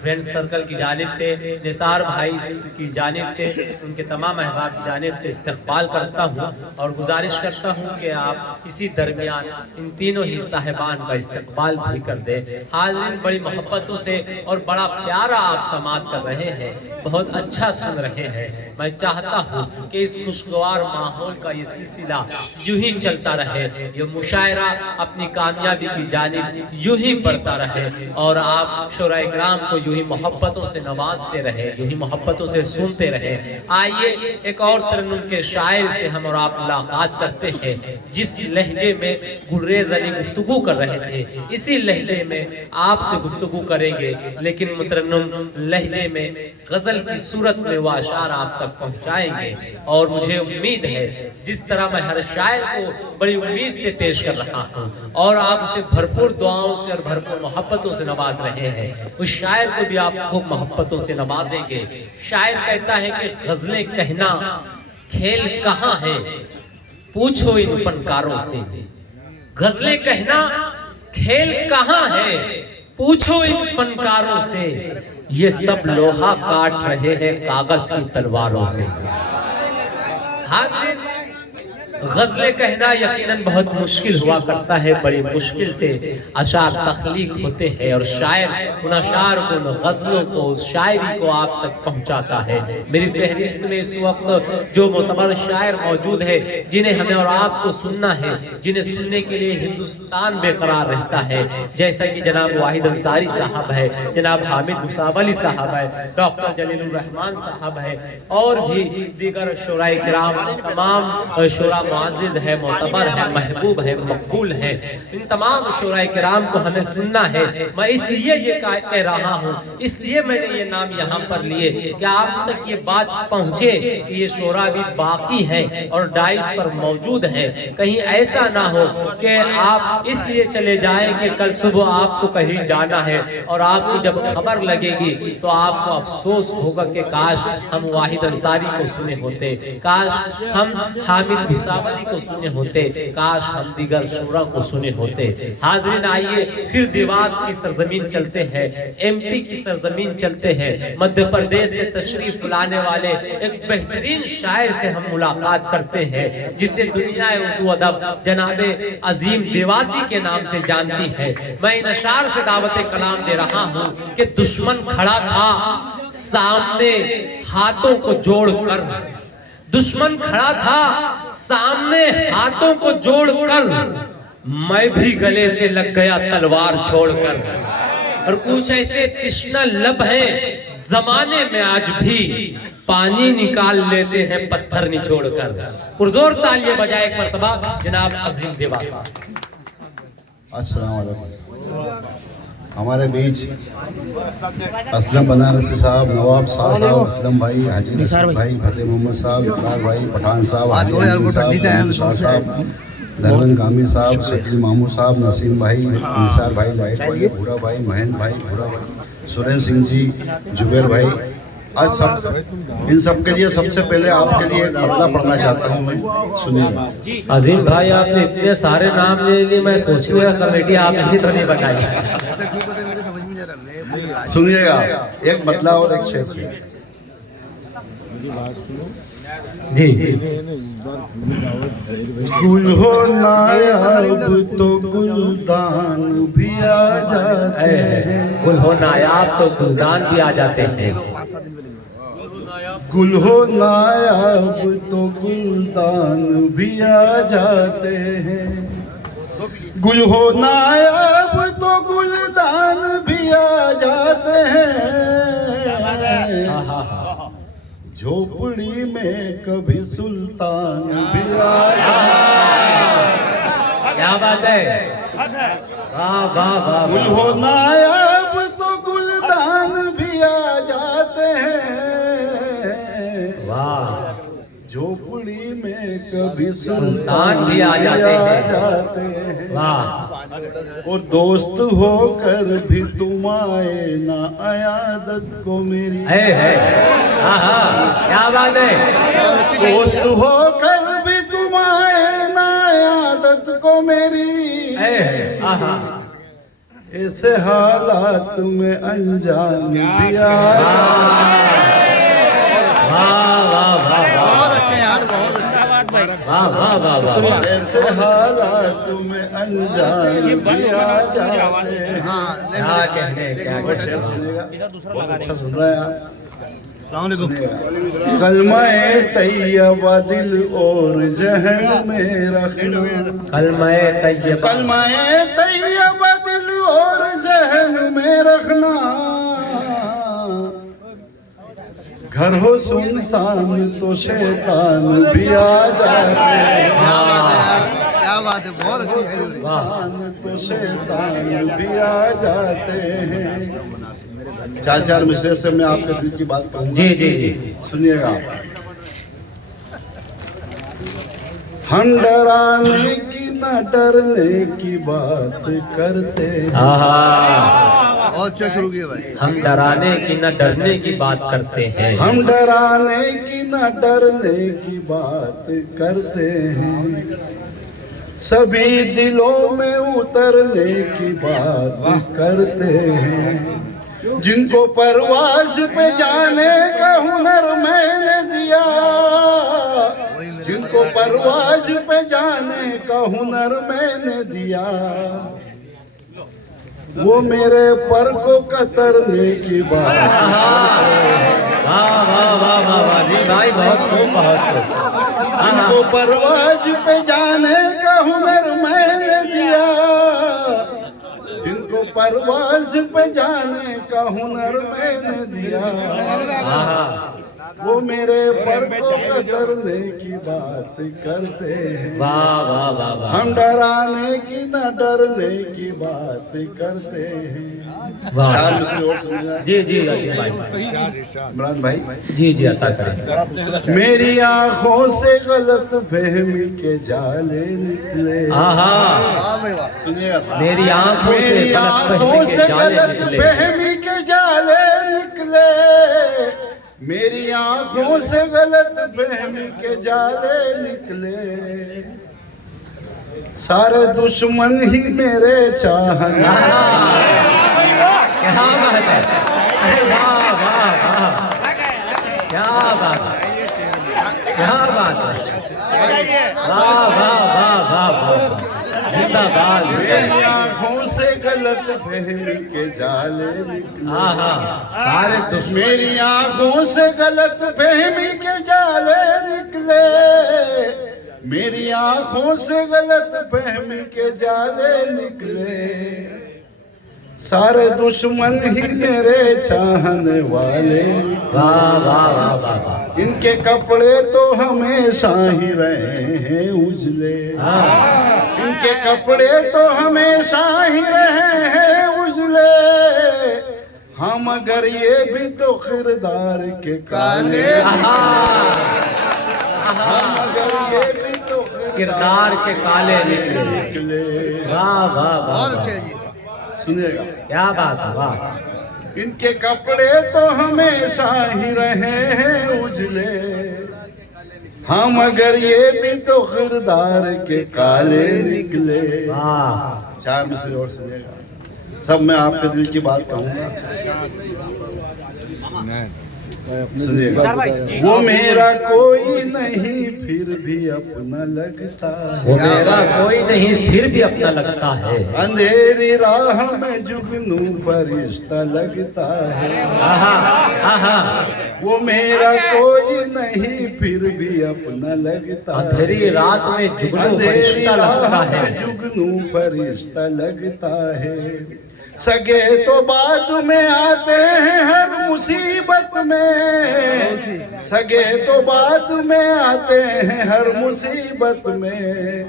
फ्रेंड सर्कल की जानिब से, निसार भाई की जानिब से, उनके तमाम अहबाब की जानिब से इस्तकबाल करता हूँ और गुजारिश करता हूँ कि आप इसी दरमियान इन तीनों ही साहिबान का इस्तकबाल भी कर दे। हाज़िन बड़ी मोहब्बतों से और बड़ा प्यारा आप समात कर रहे हैं, बहुत अच्छा सुन रहे हैं। मैं चाहता हूँ कि इस खुशगवार माहौल का ये सिलसिला यूं ही चलता रहे, ये मुशायरा अपनी कामयाबी की जानिब यूं ही बढ़ता रहे और आप शोरा इकराम को यूं ही मोहब्बतों से नवाजते रहे, यूं ही मोहब्बतों से सुनते रहे। आइए एक और तरन्नुम के शायर से हम और आप मुलाकात करते हैं। जिस लहजे में गुलरेज अली गुफ्तगू कर रहे थे, इसी लहजे में आपसे गुफ्तगू करेंगे, लेकिन मुतरन्नुम लहजे में गजल की सूरत में वो अशार आप तक पहुंचाएंगे। और मुझे उम्मीद है जिस तरह मैं हर शायर को बड़ी उम्मीद से पेश कर रहा हूं और आप उसे भरपूर दुआओं से और भरपूर मोहब्बतों से नवाज रहे हैं, उस शायर को भी आप खूब मोहब्बतों से नवाजेंगे। शायर कहता है कि गजलें कहना खेल कहाँ है, पूछो इन फनकारों से। गजलें कहना खेल कहाँ है, पूछो इन फनकारों से। ये सब लोहा काट रहे हैं कागज की तलवारों से। हाज़िर गजलें कहना यकीनन बहुत मुश्किल हुआ करता है, बड़ी मुश्किल से अशार तख्लीक होते हैं और शायर उन अशार को, उन गजलों को, उस शायरी को आप तक पहुंचाता है। मेरी फहरिस्त में इस वक्त जो मोतबर शायर मौजूद है जिन्हें हमें और आपको सुनना है, जिन्हें सुनने के लिए हिंदुस्तान बेकरार रहता है, जैसा कि जनाब वाहिद अंसारी साहब है, जनाब हामिद मुसावली साहब है, डॉक्टर जलीलुर रहमान साहब है और भी दीगर शोरा इकराम, तमाम शोरा मुअज़्ज़िज़ है, मोतबर है, महबूब है, मकबूल है। इन तमाम शोरा किराम को हमें सुनना है। मैं इसलिए ये कह रहा हूँ, इसलिए मैंने ये नाम यहाँ पर लिए कि आप तक ये बात पहुँचे कि ये शोरा भी बाकी है और डाइस पर मौजूद है। कहीं ऐसा ना हो कि आप इसलिए चले जाएं कि कल सुबह आपको कहीं जाना है और आपको जब खबर लगेगी तो आपको अफसोस होगा कि काश हम वाहिद अंसारी को सुने होते, काश हम हामिद मुसावली को सुने होते, काश हम दीगर शोरा को सुने होते। हाज़रीन आइए फिर देवास की सरजमीन चलते हैं, एमपी की सरजमीन चलते हैं, मध्य प्रदेश से तशरीफ लाने वाले एक बेहतरीन शायर से हम मुलाकात करते हैं जिसे दुनिया उर्दू अदब जनाबे अजीम देवासी के नाम से जानती है। मैं इन अशार से दावत कलाम दे रहा हूँ कि दुश्मन खड़ा था सामने हाथों को जोड़कर, दुश्मन खड़ा था सामने हाथों को जोड़कर, मैं भी गले से लग गया तलवार छोड़कर। और कुछ ऐसे तिश्ना लब हैं जमाने में आज भी पानी निकाल लेते हैं पत्थर निचोड़कर। पुरजोर तालियां बजाए एक मर्तबा जनाब अजीम देवासा। अस्सलाम वालेकुम। हमारे बीच असलम बनारसी साहब, नवाब साहब, असलम भाई, हाजी नसीर भाई, फतेह मोहम्मद साहब, इकरार भाई, पठान साहब, साहब, धर्मेंद्र गामी साहब, शकील मामू साहब, नसीम भाई, निसार भाई, लाइट भाई, भूरा भाई, महेंद्र भाई, भूरा भाई, सुरेंद्र सिंह जी, जुबेर भाई, आज सब इन सब के लिए सबसे पहले आपके लिए एक मतला पढ़ना चाहता हूँ मैं, सुनिए। अजीम भाई आपने इतने सारे नाम ले लिए, मैं सोच रहा कमेटी आप इतनी तो नहीं बताई। सुनिएगा एक मतला और एक शेर जी। गुल हो नायाब तो गुलदान भी आ जाते हैं, गुल हो नायाब तो गुलदान भी आ जाते हैं, गुल हो नायाब तो गुलदान भी आ जाते हैं, गुल हो नायाब तो गुलदान भी आ जाते हैं, झोपड़ी में कभी सुल्तान भी आ जाते हैं। क्या क्या बात है, वाह वाह वाह गुल हो नायाब तो गुलदान भी आ जाते हैं, वाह, झोपड़ी में कभी सुल्तान भी आ जाते हैं, वाह, और दोस्त होकर भी तुम आए ना अयादत को मेरी, है, आहा, क्या बात है, दोस्त होकर भी तुम आए ना अयादत को मेरी, आहा, ऐसे हालात में अनजान भी आया। वाह वाह वाह वाह, बहुत अच्छे यार, बहुत अच्छे। वाह वाह वाह वाह, ऐसे हालात में अनजान भी आ जाते हैं। क्या कहने, क्या और शेर कहने, सुनेगा, बहुत अच्छा सुन रहा है आप। सुनेगा। कलमाए तैयबा दिल और जहन में रखना, कलमाए तैयबा, कलमाए तैयबा दिल और जहन में रखना, घर हो सुनसान तो शैतान भी आ जाते हैं, क्या बात है, बहुत अच्छी है। सुनसान तो शैतान भी आ जाते हैं। चार चार मिसरे से मैं आपके दिल की बात कहूँगा, जी जी जी, सुनिएगा। हम डराने की न डरने की बात करते हैं, आहा, बहुत अच्छा शुरू किया भाई। हम डराने की न डरने की बात करते हैं, हम डराने की न डरने की बात करते हैं, सभी दिलों में उतरने की बात करते हैं, जिनको परवाज पे जाने का हुनर मैंने दिया, जिनको परवाज पे जाने का हुनर मैंने दिया, वो मेरे पर को कतरने की बात। वाह वाह वाह वाह वाह जी भाई, बहुत खूब, बहुत खूब, जिनको परवाज पे जाने का हुनर मैंने दिया, जिनको परवाज पे जाने का हुनर मैंने दिया, आहा, वो मेरे पर को कतरने की बात करते हैं। वाह वाह वाह वाह, हम डराने की न डरने की बात करते हैं। वाह, चार मिसरे और सुनिएगा। जी जी अजीम भाई, इमरान भाई, जी जी अता करें, मेरी आंखों से गलत फहमी के जाले निकले, आहा, सुनिएगा, मेरी आंखों से मेरी गलत आंखों फहमी से के जाले गलत निकले, फहमी के जाले निकले, मेरी आंखों से गलत फहमी के जाले निकले, सारे दुश्मन ही मेरे चाहने, क्या बात है, अरे वाह वाह वाह, क्या बात है, क्या बात है, वाह वाह वाह वाह वाह, जिंदाबाद, मेरी आंखों से गलत फहमी के जाले निकले, आहा, सारे दुश्मन, मेरी आंखों से गलत फहमी के जाले निकले, मेरी आंखों से गलत फहमी के जाले निकले, सारे दुश्मन ही मेरे चाहने वाले निकले, वाह वाह वाह वाह वाह, इनके कपड़े तो हमेशा ही रहे हैं उजले, इनके कपड़े तो हमेशा ही रहे हैं उजले, हम मगर ये भी तो किरदार के काले, मगर ये भी तो किरदार के काले निकले, निकले। वाह वाह वाह, बहुत अच्छे जी। सुनिएगा, क्या बात है, वाह, इनके कपड़े तो हमेशा ही रहे हैं उजले, हाँ मगर ये भी तो किरदार के काले निकले। वाह, चार मिसरे और सुनिएगा, सब मैं आपके दिल की बात कहूँगा, सुनिएगा। वो मेरा कोई नहीं फिर भी अपना लगता वो है, मेरा कोई नहीं फिर भी अपना लगता है, अंधेरी राह में जुगनू फरिश्ता लगता है, आहा आहा, वो मेरा कोई नहीं फिर भी अपना लगता है, अंधेरी रात में जुगनू अंधेरी फरिश्ता लगता राह है, में जुगनू फरिश्ता लगता है, सगे तो बाद में आते हैं हर मुसीबत में, सगे तो बाद में आते हैं हर मुसीबत में,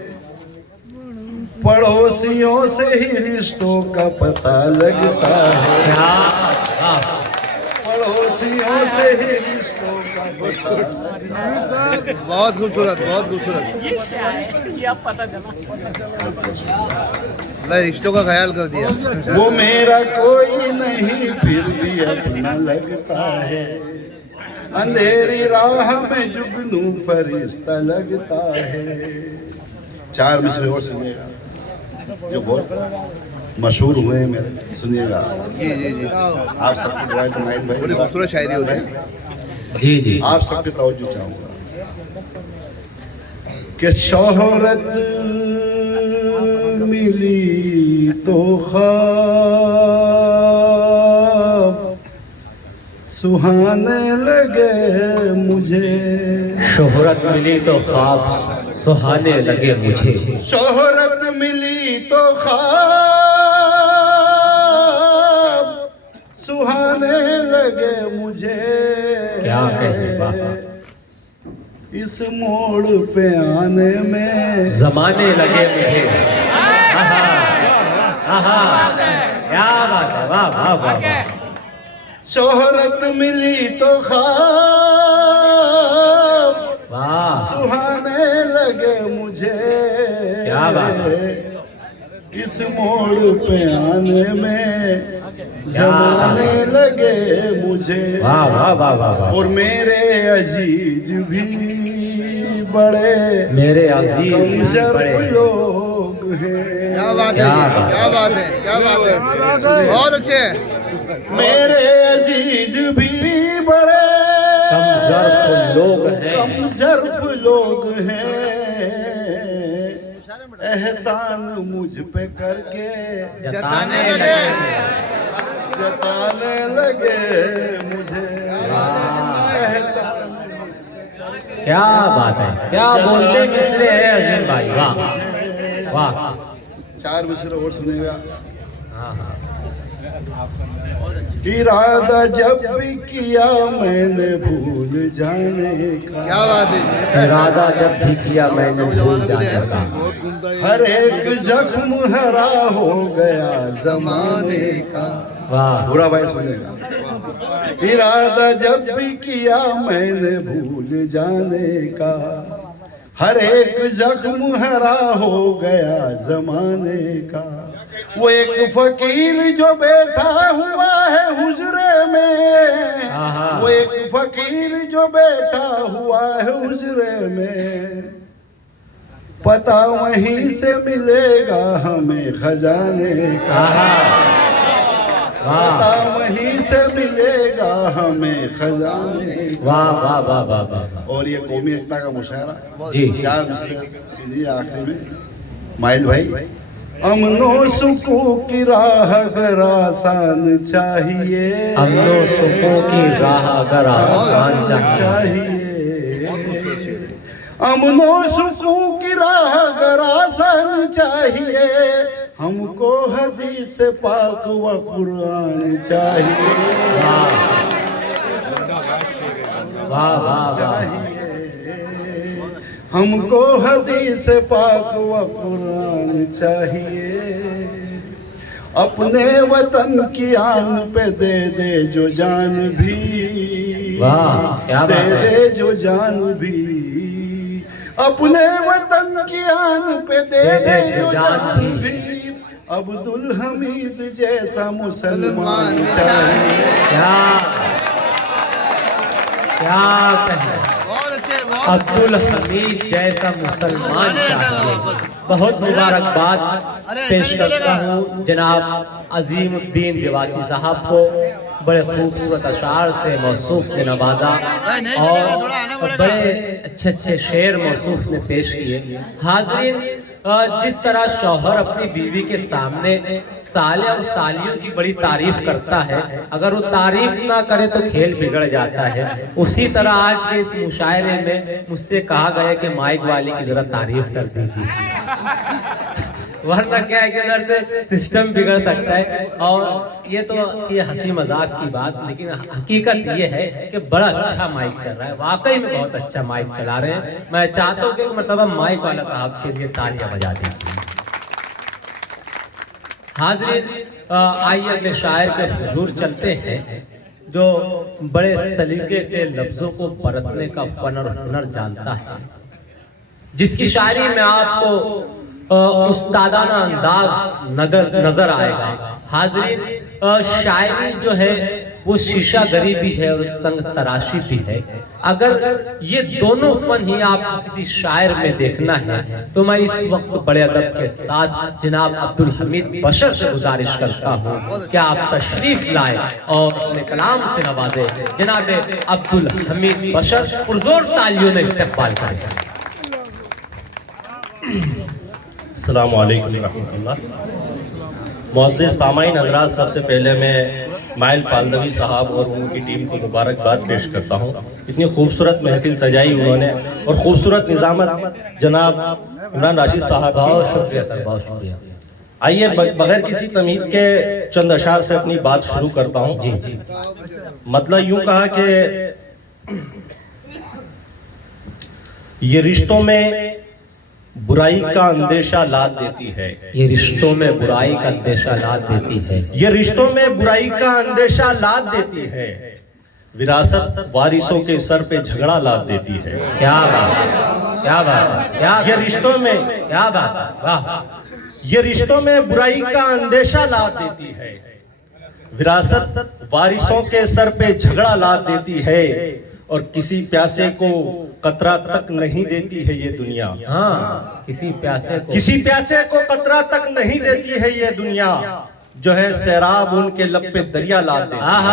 पड़ोसियों से ही रिश्तों का पता लगता है, पड़ोसियों से ही रिश्तों का पता लगता है। बहुत खूबसूरत, बहुत खूबसूरत। मैं रिश्तों का ख्याल कर दिया। वो मेरा कोई नहीं फिर भी अपना लगता है, अंधेरी राह में जुगनू फरिश्ता लगता है। 4 मिसरे और सुनिएगा जो बहुत मशहूर हुए हैं मेरे, सुनिएगा। जी जी जी, आप सबकी दुआ नाइट भाई, बड़ी खूबसूरत शायरी हो रही है। जी जी, आप सबकी तवज्जो चाहूंगा कि शोहरत मिली तो ख्वाब सुहाने लगे मुझे, शोहरत मिली तो ख्वाब सुहाने लगे मुझे, शोहरत मिली तो ख्वाब सुहाने लगे मुझे। क्या कहे बाबा, इस मोड़ पे आने में जमाने लगे मुझे। आहा, आहा, क्या बात है, वाह वाह वाह वाह। शोहरत मिली तो ख्वाब वाह, सुहाने लगे मुझे, क्या बात है। इस मोड़ पे आने में जमाने लगे मुझे। वाह वाह वाह वाह वाह। और मेरे अजीज भी बड़े मेरे अजीज भी कमजोर बड़े। लोग हैं। क्या बात है, क्या बात है, क्या बात है, बहुत अच्छे। मेरे अजीज भी बड़े कमजोर लोग हैं, कमजोर लोग हैं। एहसान मुझ पे करके जताने लगे, जताने लगे मुझे एहसान। क्या बात है, क्या बोलते मिसरे है अजीम भाई, वाह वाह। 4 मिसरे और सुनेगा। हाँ हाँ, इरादा जब भी किया मैंने भूल जाने का, क्या बात है, इरादा जब भी किया मैंने भूल जाने का, हर एक जख्म हरा हो गया जमाने का। वाह। बुरा भाई सुनेगा। इरादा जब भी किया मैंने भूल जाने का, हर एक जख्म हरा हो गया जमाने का। वो एक फकीर जो बैठा हुआ है हुजरे में, वो एक फकीर जो बैठा हुआ है हुजरे में, पता वहीं से मिलेगा हमें खजाने का, पता वहीं से मिलेगा हमें खजाने का। वाह वाह वाह वाह वाह। और ये कौमी एकता का मुशायरा जी। 4 मिसरे सीधी आखिरी में माइल भाई। अमनो सुकून की राह अगर आसान चाहिए, अमनो सुकून की राह अगर आसान चाहिए, अमनो सुकून की राह अगर आसान चाहिए, हमको हदीस पाक व कुरान चाहिए, वाह वाह वाह। हमको हदीस पाक व कुरान चाहिए। अपने वतन की आन पे दे दे जो जान भी, वाह, क्या बात दे है। दे जो जान भी, अपने वतन की आन पे दे दे जो जान भी। अब्दुल हमीद जैसा मुसलमान चाहिए। क्या कहें, अब्दुल हमीद जैसा मुसलमान चाहिए। बहुत मुबारकबाद पेश करता हूँ जनाब अजीमुद्दीन दिवासी साहब को, बड़े खूबसूरत अशार से मौसूफ ने नवाजा और बड़े अच्छे अच्छे शेर मौसूफ ने पेश किए। हाज़रीन, जिस तरह शौहर अपनी बीवी के सामने साले और सालियों की बड़ी तारीफ करता है, अगर वो तारीफ ना करे तो खेल बिगड़ जाता है। उसी तरह आज के इस मुशायरे में मुझसे कहा गया कि माइक वाले की जरा तारीफ कर दीजिए, वरना क्या है कि उधर से सिस्टम बिगड़ सकता है। और ये तो ये हंसी मजाक की बात, लेकिन हकीकत ये है कि बड़ा अच्छा माइक चल रहा है, वाकई में बहुत अच्छा माइक चला रहे हैं। मैं चाहता हूँ कि मतलब माइक वाला साहब के लिए तालियां बजा दीजिए। हाज़रीन, आइए अगले शायर के हुजूर चलते हैं, जो बड़े सलीके से लफ्जों को बरतने का फन और हुनर जानता है, जिसकी शायरी में आपको उस्तादाना अंदाज नजर आएगा। हाज़रीन, शायरी जो है वो शीशा गरी भी है और संग तराशी भी है। अगर ये दोनों फन ही आपको किसी शायर में देखना है तो मैं इस वक्त बड़े अदब के साथ जनाब अब्दुल हमीद बशर से गुजारिश करता हूँ कि आप तशरीफ लाए और अपने कलाम से नवाजे। जनाब अब्दुल हमीद बशर पुरजोर तालियों में इस्तेमाल करें। अस्सलामु अलैकुम रहमतुल्लाह। मुअज़्ज़िज़ सामाईन हज़रात, सबसे पहले मैं माइल पालदवी साहब और उनकी टीम को मुबारकबाद पेश करता हूँ। इतनी खूबसूरत महफिल सजाई उन्होंने और खूबसूरत निज़ामत जनाब इमरान राशिद साहब, बहुत शुक्रिया सर, बहुत शुक्रिया। आइए बगैर किसी तमीद के चंद अशार से अपनी बात शुरू करता हूँ। जी, मतलब यूं कहा कि ये रिश्तों में बुराई का अंदेशा लाद देती है, ये रिश्तों में बुराई का अंदेशा लाद देती है, ये रिश्तों में बुराई का अंदेशा लाद देती है, विरासत वारिसों के सर पे झगड़ा लाद देती है। क्या बात, क्या बात, क्या ये रिश्तों में, क्या बात, वाह, ये रिश्तों में बुराई का अंदेशा लाद देती है, विरासत वारिसों के सर पे झगड़ा लाद देती है, और किसी प्यासे को कतरा तक नहीं देती है ये दुनिया। हाँ, किसी प्यासे को कतरा तक नहीं देती है ये दुनिया, जो है सैराब उनके लब पे दरिया ला दे। वाह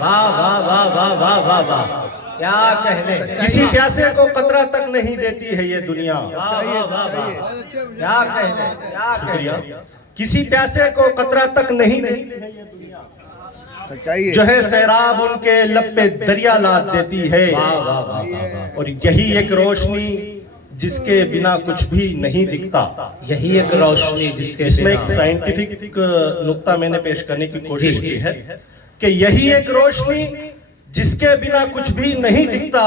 वाह वाह वाह वाह वाह वाह, क्या कहने। किसी प्यासे को कतरा तक नहीं देती है ये दुनिया। क्या कहने, क्या शुक्रिया। किसी प्यासे को कतरा तक नहीं देती है ये दुनिया, जो है सैराब उनके लब पे दरिया लाद देती है। और यही एक रोशनी जिसके बिना कुछ भी नहीं दिखता, यही एक रोशनी जिसके, इसमें एक साइंटिफिक नुक्ता मैंने पेश करने की कोशिश की है कि यही एक रोशनी जिसके बिना कुछ भी नहीं दिखता,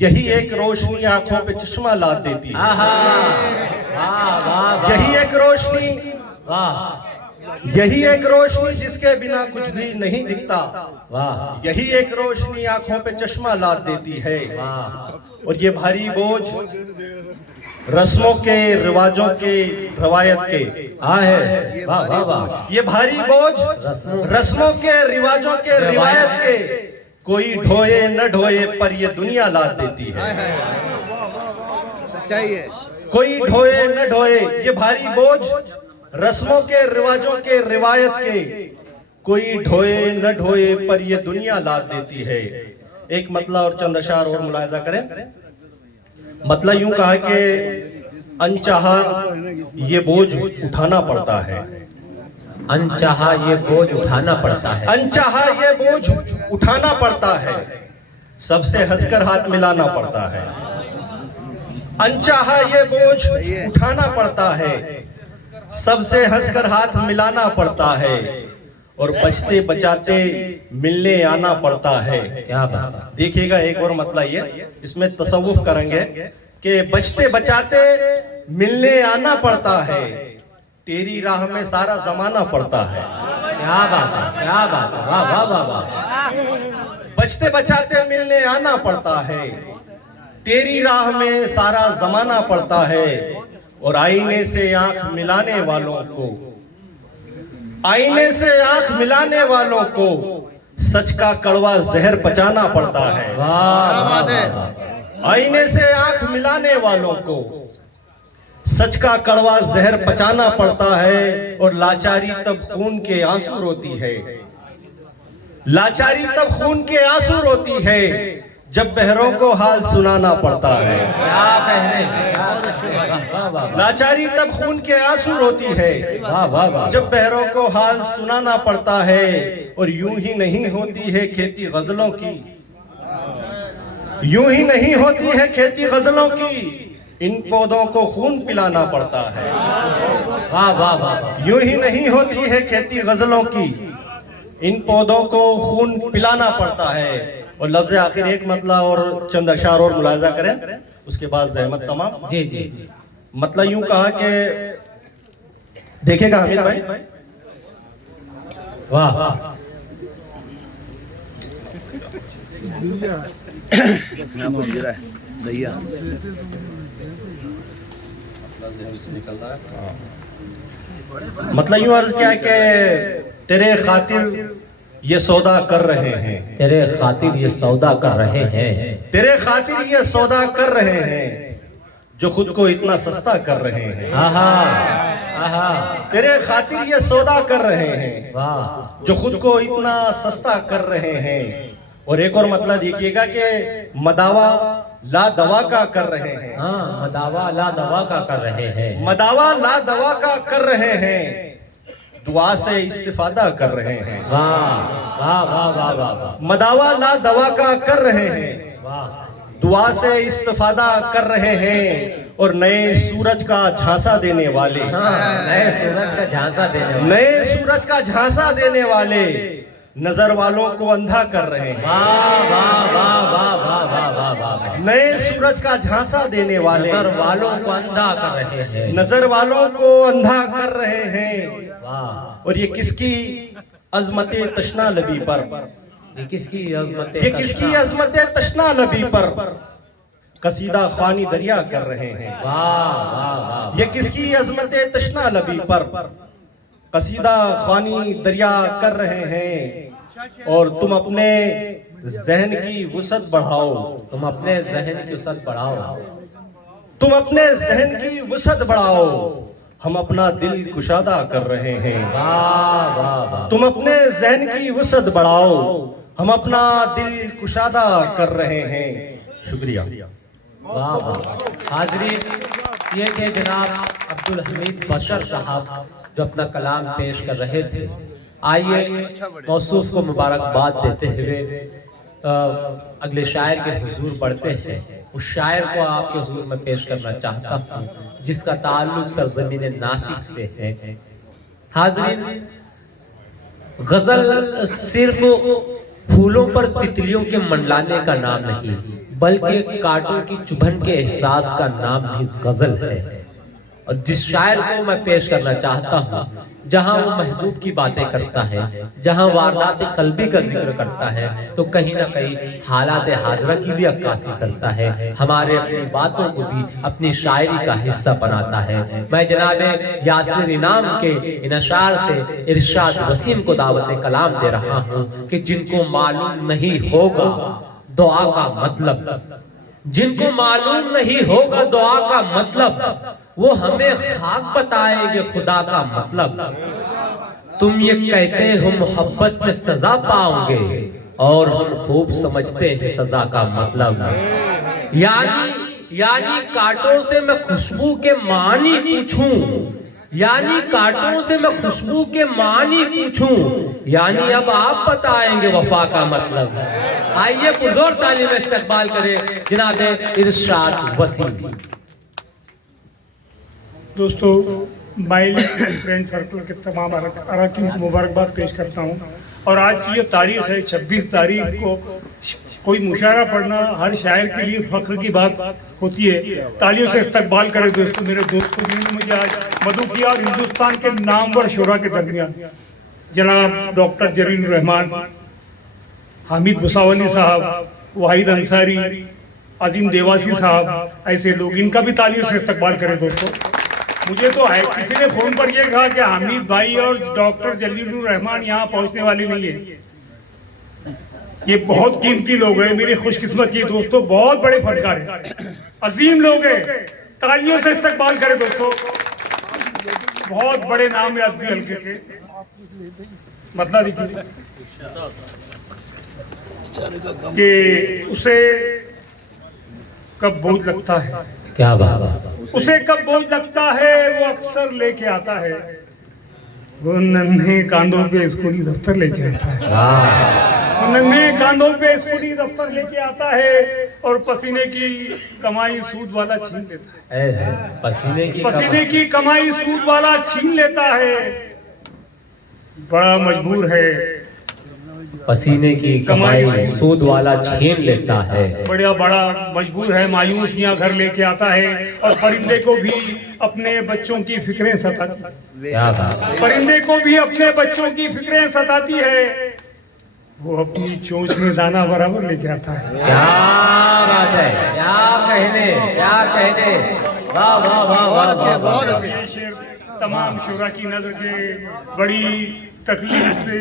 यही एक रोशनी आंखों पे चश्मा लाद देती है। यही एक रोशनी, यही एक रोशनी जिसके बिना कुछ भी नहीं दिखता, वाह, यही एक रोशनी आंखों पे चश्मा लाद देती है। और ये भारी बोझ रस्मों के, रिवाजों के, रवायत के है, वाह वाह वाह, ये भारी बोझ रस्मों के, रिवाजों के, रिवायत के, कोई ढोए न ढोए पर ये दुनिया लाद देती है। कोई ढोए न ढोए, ये भारी बोझ रस्मों के, रिवाजों के, रिवायत के, कोई ढोए न ढोए पर ये दुनिया लाद देती है। एक मतलब और चंद अशार और मुलाहिजा करें। मतलब यूं कहा कि अनचाहा ये बोझ उठाना पड़ता है, अनचाहा ये बोझ उठाना पड़ता है, अनचाहा ये बोझ उठाना पड़ता है, सबसे हंसकर हाथ मिलाना पड़ता है। अनचाहा ये बोझ उठाना पड़ता है, सबसे हंसकर हाथ मिलाना पड़ता है, और बचते बचाते मिलने आना पड़ता है। क्या बात। देखिएगा एक और मतलब ये, इसमें तसव्वुफ करेंगे कि बचते बचाते मिलने आना पड़ता है, तेरी राह में सारा जमाना पड़ता है। क्या बात है, क्या बात है, वाह वाह वाह वाह। बचते बचाते मिलने आना पड़ता है, तेरी राह में सारा जमाना पड़ता है, और आईने से आंख मिलाने वालों को, आईने से आंख मिलाने वालों को सच का कड़वा जहर पचाना पड़ता है। आईने से आंख मिलाने वालों को सच का कड़वा जहर पचाना पड़ता है, और लाचारी तब खून के आंसू रोती है, लाचारी तब खून के आंसू रोती है, जब बहरों को हाल सुनाना पड़ता है। क्या कहने, लाचारी तब खून के आंसू रोती है, जब बहरों को हाल सुनाना पड़ता है, और यूं ही नहीं होती है खेती गजलों की, यूं ही नहीं होती है खेती गजलों की, इन पौधों को खून पिलाना पड़ता है। वाह वाह वाह। यूं ही नहीं होती है खेती गजलों की, इन पौधों को खून पिलाना पड़ता है। और लफ्ज़ आखिर एक मतलब और चंद अशार और मुलाहिजा करें, उसके बाद ज़हमत तमाम। जी जी। मतलब यूं कहा कि देखेगा हामिद भाई। वाह मतलब यूं अर्ज किया कि तेरे खातिर ये सौदा कर रहे हैं, तेरे खातिर ये सौदा कर रहे हैं, तेरे खातिर ये सौदा कर रहे हैं जो खुद को इतना सस्ता कर रहे हैं। आहा आहा तेरे खातिर ये सौदा कर रहे हैं वाह जो खुद को इतना सस्ता कर रहे हैं। और एक और मतलब देखिएगा कि मदावा ला दवा का कर रहे हैं। हाँ, मदावा ला दवा का कर रहे हैं, मदावा ला दवा का कर रहे हैं, दुआ से इस्तिफादा कर रहे हैं। वाह वाह वाह वाह वाह वाह मदावा ला दवा का कर रहे हैं, वाह, दुआ से इस्तिफादा कर रहे हैं। और नए सूरज का झांसा देने वाले, हाँ, नए सूरज का झांसा देने वाले, नए सूरज का झांसा देने वाले नजर वालों को अंधा कर रहे हैं। वाह वाह वाह वाह वाह वाह वाह वाह वाह, नए सूरज का झांसा देने वाले नजर वालों को अंधा कर रहे हैं, नजर वालों को अंधा कर रहे हैं। वाह, और ये किसकी अजमत तशना लबी पर, ये किसकी अजमत, ये किसकी अजमत तशना लबी पर कसीदा ख्वानी दरिया कर रहे हैं। वाह वाह वाह, ये किसकी अजमत तशना लबी पर कसीदा ख्वानी दरिया कर रहे हैं। और तुम अपने जहन की वुसअत बढ़ाओ, तुम अपने जहन की वुसअत बढ़ाओ, तुम अपने जहन की वुसअत बढ़ाओ, हम अपना दिल कुशादा कर रहे हैं। वाह वाह वाह, तुम अपने जहन की वुसअत बढ़ाओ, हम अपना दिल कुशादा कर रहे हैं। शुक्रिया। वाह वाह। हाज़रीन, ये थे जनाब अब्दुल हमीद बशर साहब जो अपना कलाम पेश कर रहे थे। आइए मौसूफ को मुबारकबाद देते हुए अगले शायर के हुजूर बढ़ते हैं। उस शायर को आपके हुजूर में पेश करना चाहता हूँ जिसका ताल्लुक सरजमीन नासिक से है। हाज़रीन, गजल सिर्फ फूलों पर तितलियों के मंडलाने का नाम नहीं, बल्कि कांटों की चुभन के एहसास का नाम भी गजल है। और जिस शायर को मैं पेश करना चाहता हूँ, जहाँ वो महबूब की बातें करता है, जहाँ वारदात कल्बी का जिक्र करता है, तो कहीं ना कहीं हालात हाजरा की भी अक्कासी करता है, हमारे अपनी बातों को भी अपनी शायरी का हिस्सा बनाता है। मैं जनाब यासिर इनाम के इन अशार से इरशाद वसीम को दावत कलाम दे रहा हूँ कि जिनको मालूम नहीं होगा दुआ का मतलब, जिनको मालूम नहीं होगा दुआ का मतलब, वो हमें खाक बताएंगे खुदा का मतलब। तुम ये कहते हो मोहब्बत में सजा पाओगे, और हम खूब समझते हैं सजा का मतलब। यानी कांटों से मैं खुशबू के मानी पूछूं, यानी कांटों से मैं खुशबू के मानी पूछूं, यानी अब आप बताएंगे वफा का मतलब। आइए पुरजोर तालीम में इस्तकबाल करें जनाब इरशाद वसीम। दोस्तों, माइल फ्रेंड सर्कल के तमाम अरकान को मुबारकबाद पेश करता हूँ। और आज की ये तारीख है 26 तारीख को, कोई मुशायरा पढ़ना हर शायर के लिए फख्र की बात होती है। तालियों से इस्तकबाल करें दोस्तों, मेरे दोस्तों जिन्होंने मुझे आज मदू किया। और हिंदुस्तान के नामवर शुरा के दरमियान जनाब डॉक्टर जलील रहमान, हामिद भुसावली साहब, वाहिद अंसारी, अजीम देवासी साहब, ऐसे लोग, इनका भी तालियों से इस्तकबाल करें दोस्तों। मुझे तो है, किसी ने फोन पर यह कहा कि हामिद भाई और डॉक्टर जलीलुर रहमान यहाँ पहुँचने वाले नहीं है। ये बहुत कीमती लोग हैं, मेरी खुशकिस्मती है दोस्तों, बहुत बड़े फनकार हैं, अजीम लोग हैं। तालियों से इस्तकबाल करें दोस्तों। बहुत बड़े नाम है अदबी हल्के के, मतलब कि उसे कब बोझ लगता है, क्या बात, उसे कब बोझ लगता है वो अक्सर लेके आता है, वो नन्हे कांधों पे स्कूली दफ्तर लेके आता है, वो नन्हे कांधों पे स्कूली दफ्तर लेके आता है, और पसीने की कमाई सूद वाला छीन लेता है। पसीने की कमाई सूद वाला छीन लेता है। बड़ा मजबूर है, पसीने की कमाई सूद वाला छीन लेता है। बड़ा मजबूर है, मायूस यहाँ घर लेके आता है, और परिंदे को भी अपने बच्चों की फिक्रें सताती क्या बात। परिंदे को भी अपने बच्चों की फिक्रें सताती है, वो अपनी चोंच में दाना बराबर लेके आता है। क्या बात है, क्या कहने, क्या कहने, वाह वाह वाह वाह बहुत अच्छे। ये शेर तमाम शुरा की नजर के बड़ी तकलीफ से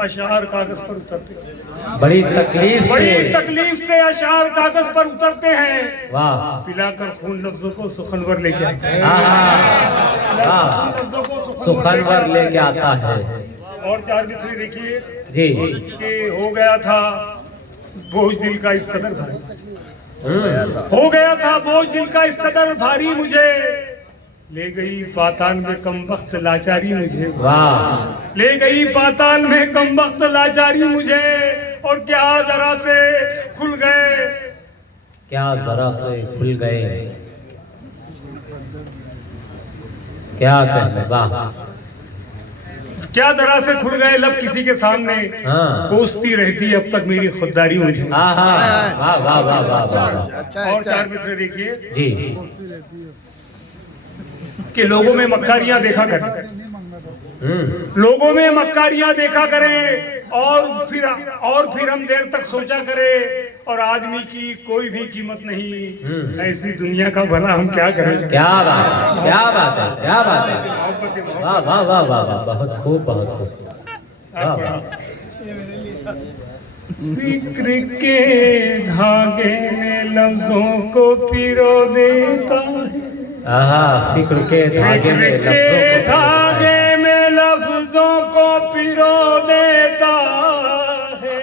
अशार कागज पर उतरते हैं, बड़ी तकलीफ से अशार कागज पर उतरते हैं। वाह, पिलाकर खून लफ्जों को सुखनवर लेके आते हैं। सुखनवर लेके आता है। और 4 मिसरे देखिए जी कि हो गया था बोझ दिल का इस कदर भारी, हो गया था बोझ दिल का इस कदर भारी, मुझे ले गई पाताल में कम वक्त लाचारी मुझे। वाह, ले गई पाताल में कम वक्त लाचारी मुझे, और क्या जरा से खुल गए, क्या जरा से खुल गए, क्या कहने, वाह, क्या जरा से खुल गए लब किसी के सामने, कोसती रहती अब तक मेरी खुददारी मुझे। वाह वाह वाह वाह वाह। और 4 मिसरे देखिए जी कि लोगों में मक्कारियां देखा करें, लोगों में मक्कारियां देखा करें, और फिर हम देर तक सोचा करें, और आदमी की कोई भी कीमत नहीं, ऐसी दुनिया का भला हम क्या करें। क्या बात है, क्या बात है, क्या बात है, वाह वाह वाह वाह वाह, बहुत खूब, बहुत खूब, वाह वाह। फिक्र के धागे में लफ्जों को पिरो देता है, फिक्र के धागे में लफ्जों को पिरो देता है,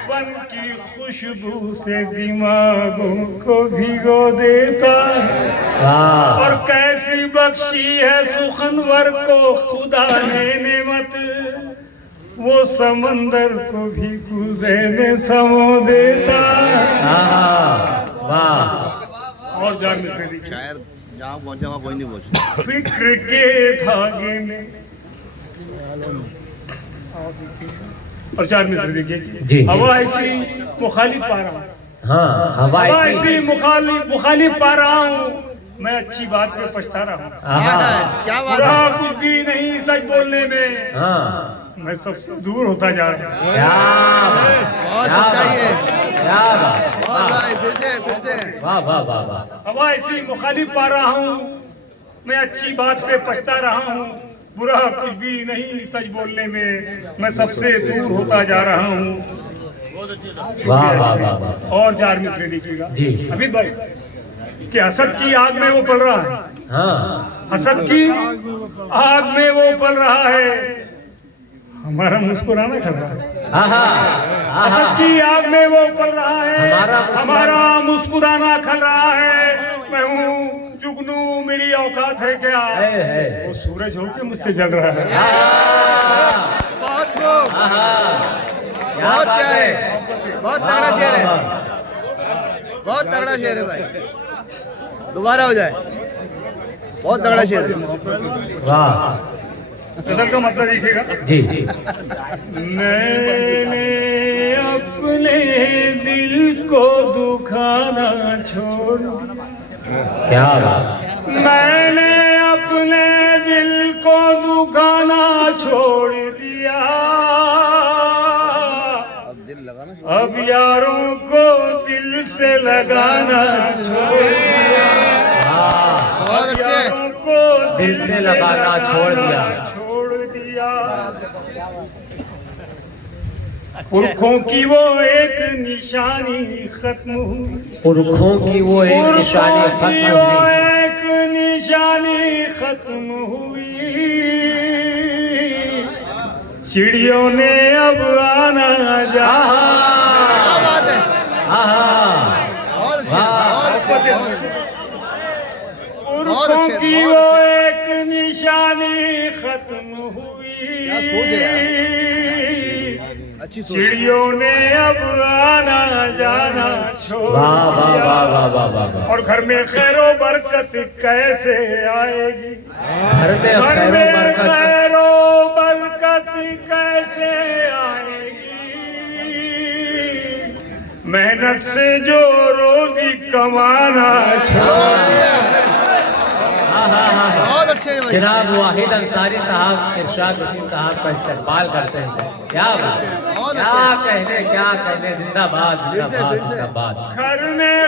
फन की खुशबू से दिमागों को भिगो देता है, और कैसी बख्शी है सुखनवर को खुदा ने नेमत, वो समंदर को भी गुज़े में समो देता है। वाह। और जान में शायर जहाँ पहुँचे वहाँ कोई नहीं पहुँचे। फिक्र के धागे में, और 4 मिसरे देखिए, हवा ऐसी मुखालिफ पा रहा हूँ, हवा ऐसी मुखालिफ पा रहा हूँ, मैं अच्छी बात पे पछता रहा हूँ, क्या बात, कुछ भी नहीं सच बोलने में, मैं सबसे दूर होता जा रहा हूँ। वाह वाह वाह वाह। हवा ऐसी मुखालिफ पा रहा हूँ, मैं अच्छी बात पे पछता रहा हूँ, बुरा कुछ भी नहीं सच बोलने में, मैं सबसे दूर होता जा रहा हूँ। वाह वाह वाह। और 4 मिसरे देखिएगा जी अभी भाई, कि हसद की आग में वो पल रहा है, हसद की आग में वो पल रहा है, हमारा मुस्कुराना खल रहा है, हसद की आग में वो पल रहा है, हमारा मुस्कुराना खल रहा है, मैं हूँ जुगनू, मेरी औकात है क्या, वो सूरज हो के मुझसे जल रहा है। बहुत खूब, बहुत प्यारे, बहुत तगड़ा शेर है, बहुत तगड़ा शेर है भाई, दोबारा हो जाए, बहुत तगड़ा शेर है। वाह। गजल का मतलब देखिएगा जी। मैंने अपने दिल को दुखाना छोड़ दिया, क्या बात, मैंने अपने दिल को दुखाना छोड़ दिया, अब यारों को दिल से लगाना छोड़ दिया, अब यारों को दिल से लगाना छोड़ दिया, पुरखों की वो एक निशानी खत्म हुई, पुरखों की वो एक निशानी खत्म हुई, एक निशानी खत्म हुई, चिड़ियों ने अब आना जाना, पुरखों की वो एक निशानी खत्म हुई, चिड़ियों ने अब आना जाना छोड़ दिया, और घर में खैरो बरकत कैसे आएगी, घर में खैरो बरकत कैसे आएगी, मेहनत से जो रोजी कमाना छोड़ दिया। बहुत अच्छे जनाब वाहिद अंसारी साहब इरशाद वसीम साहब का इस्तेमाल करते हैं। क्या बात, क्या कहने जिंदाबाद जिंदाबाद जिंदाबाद। घर में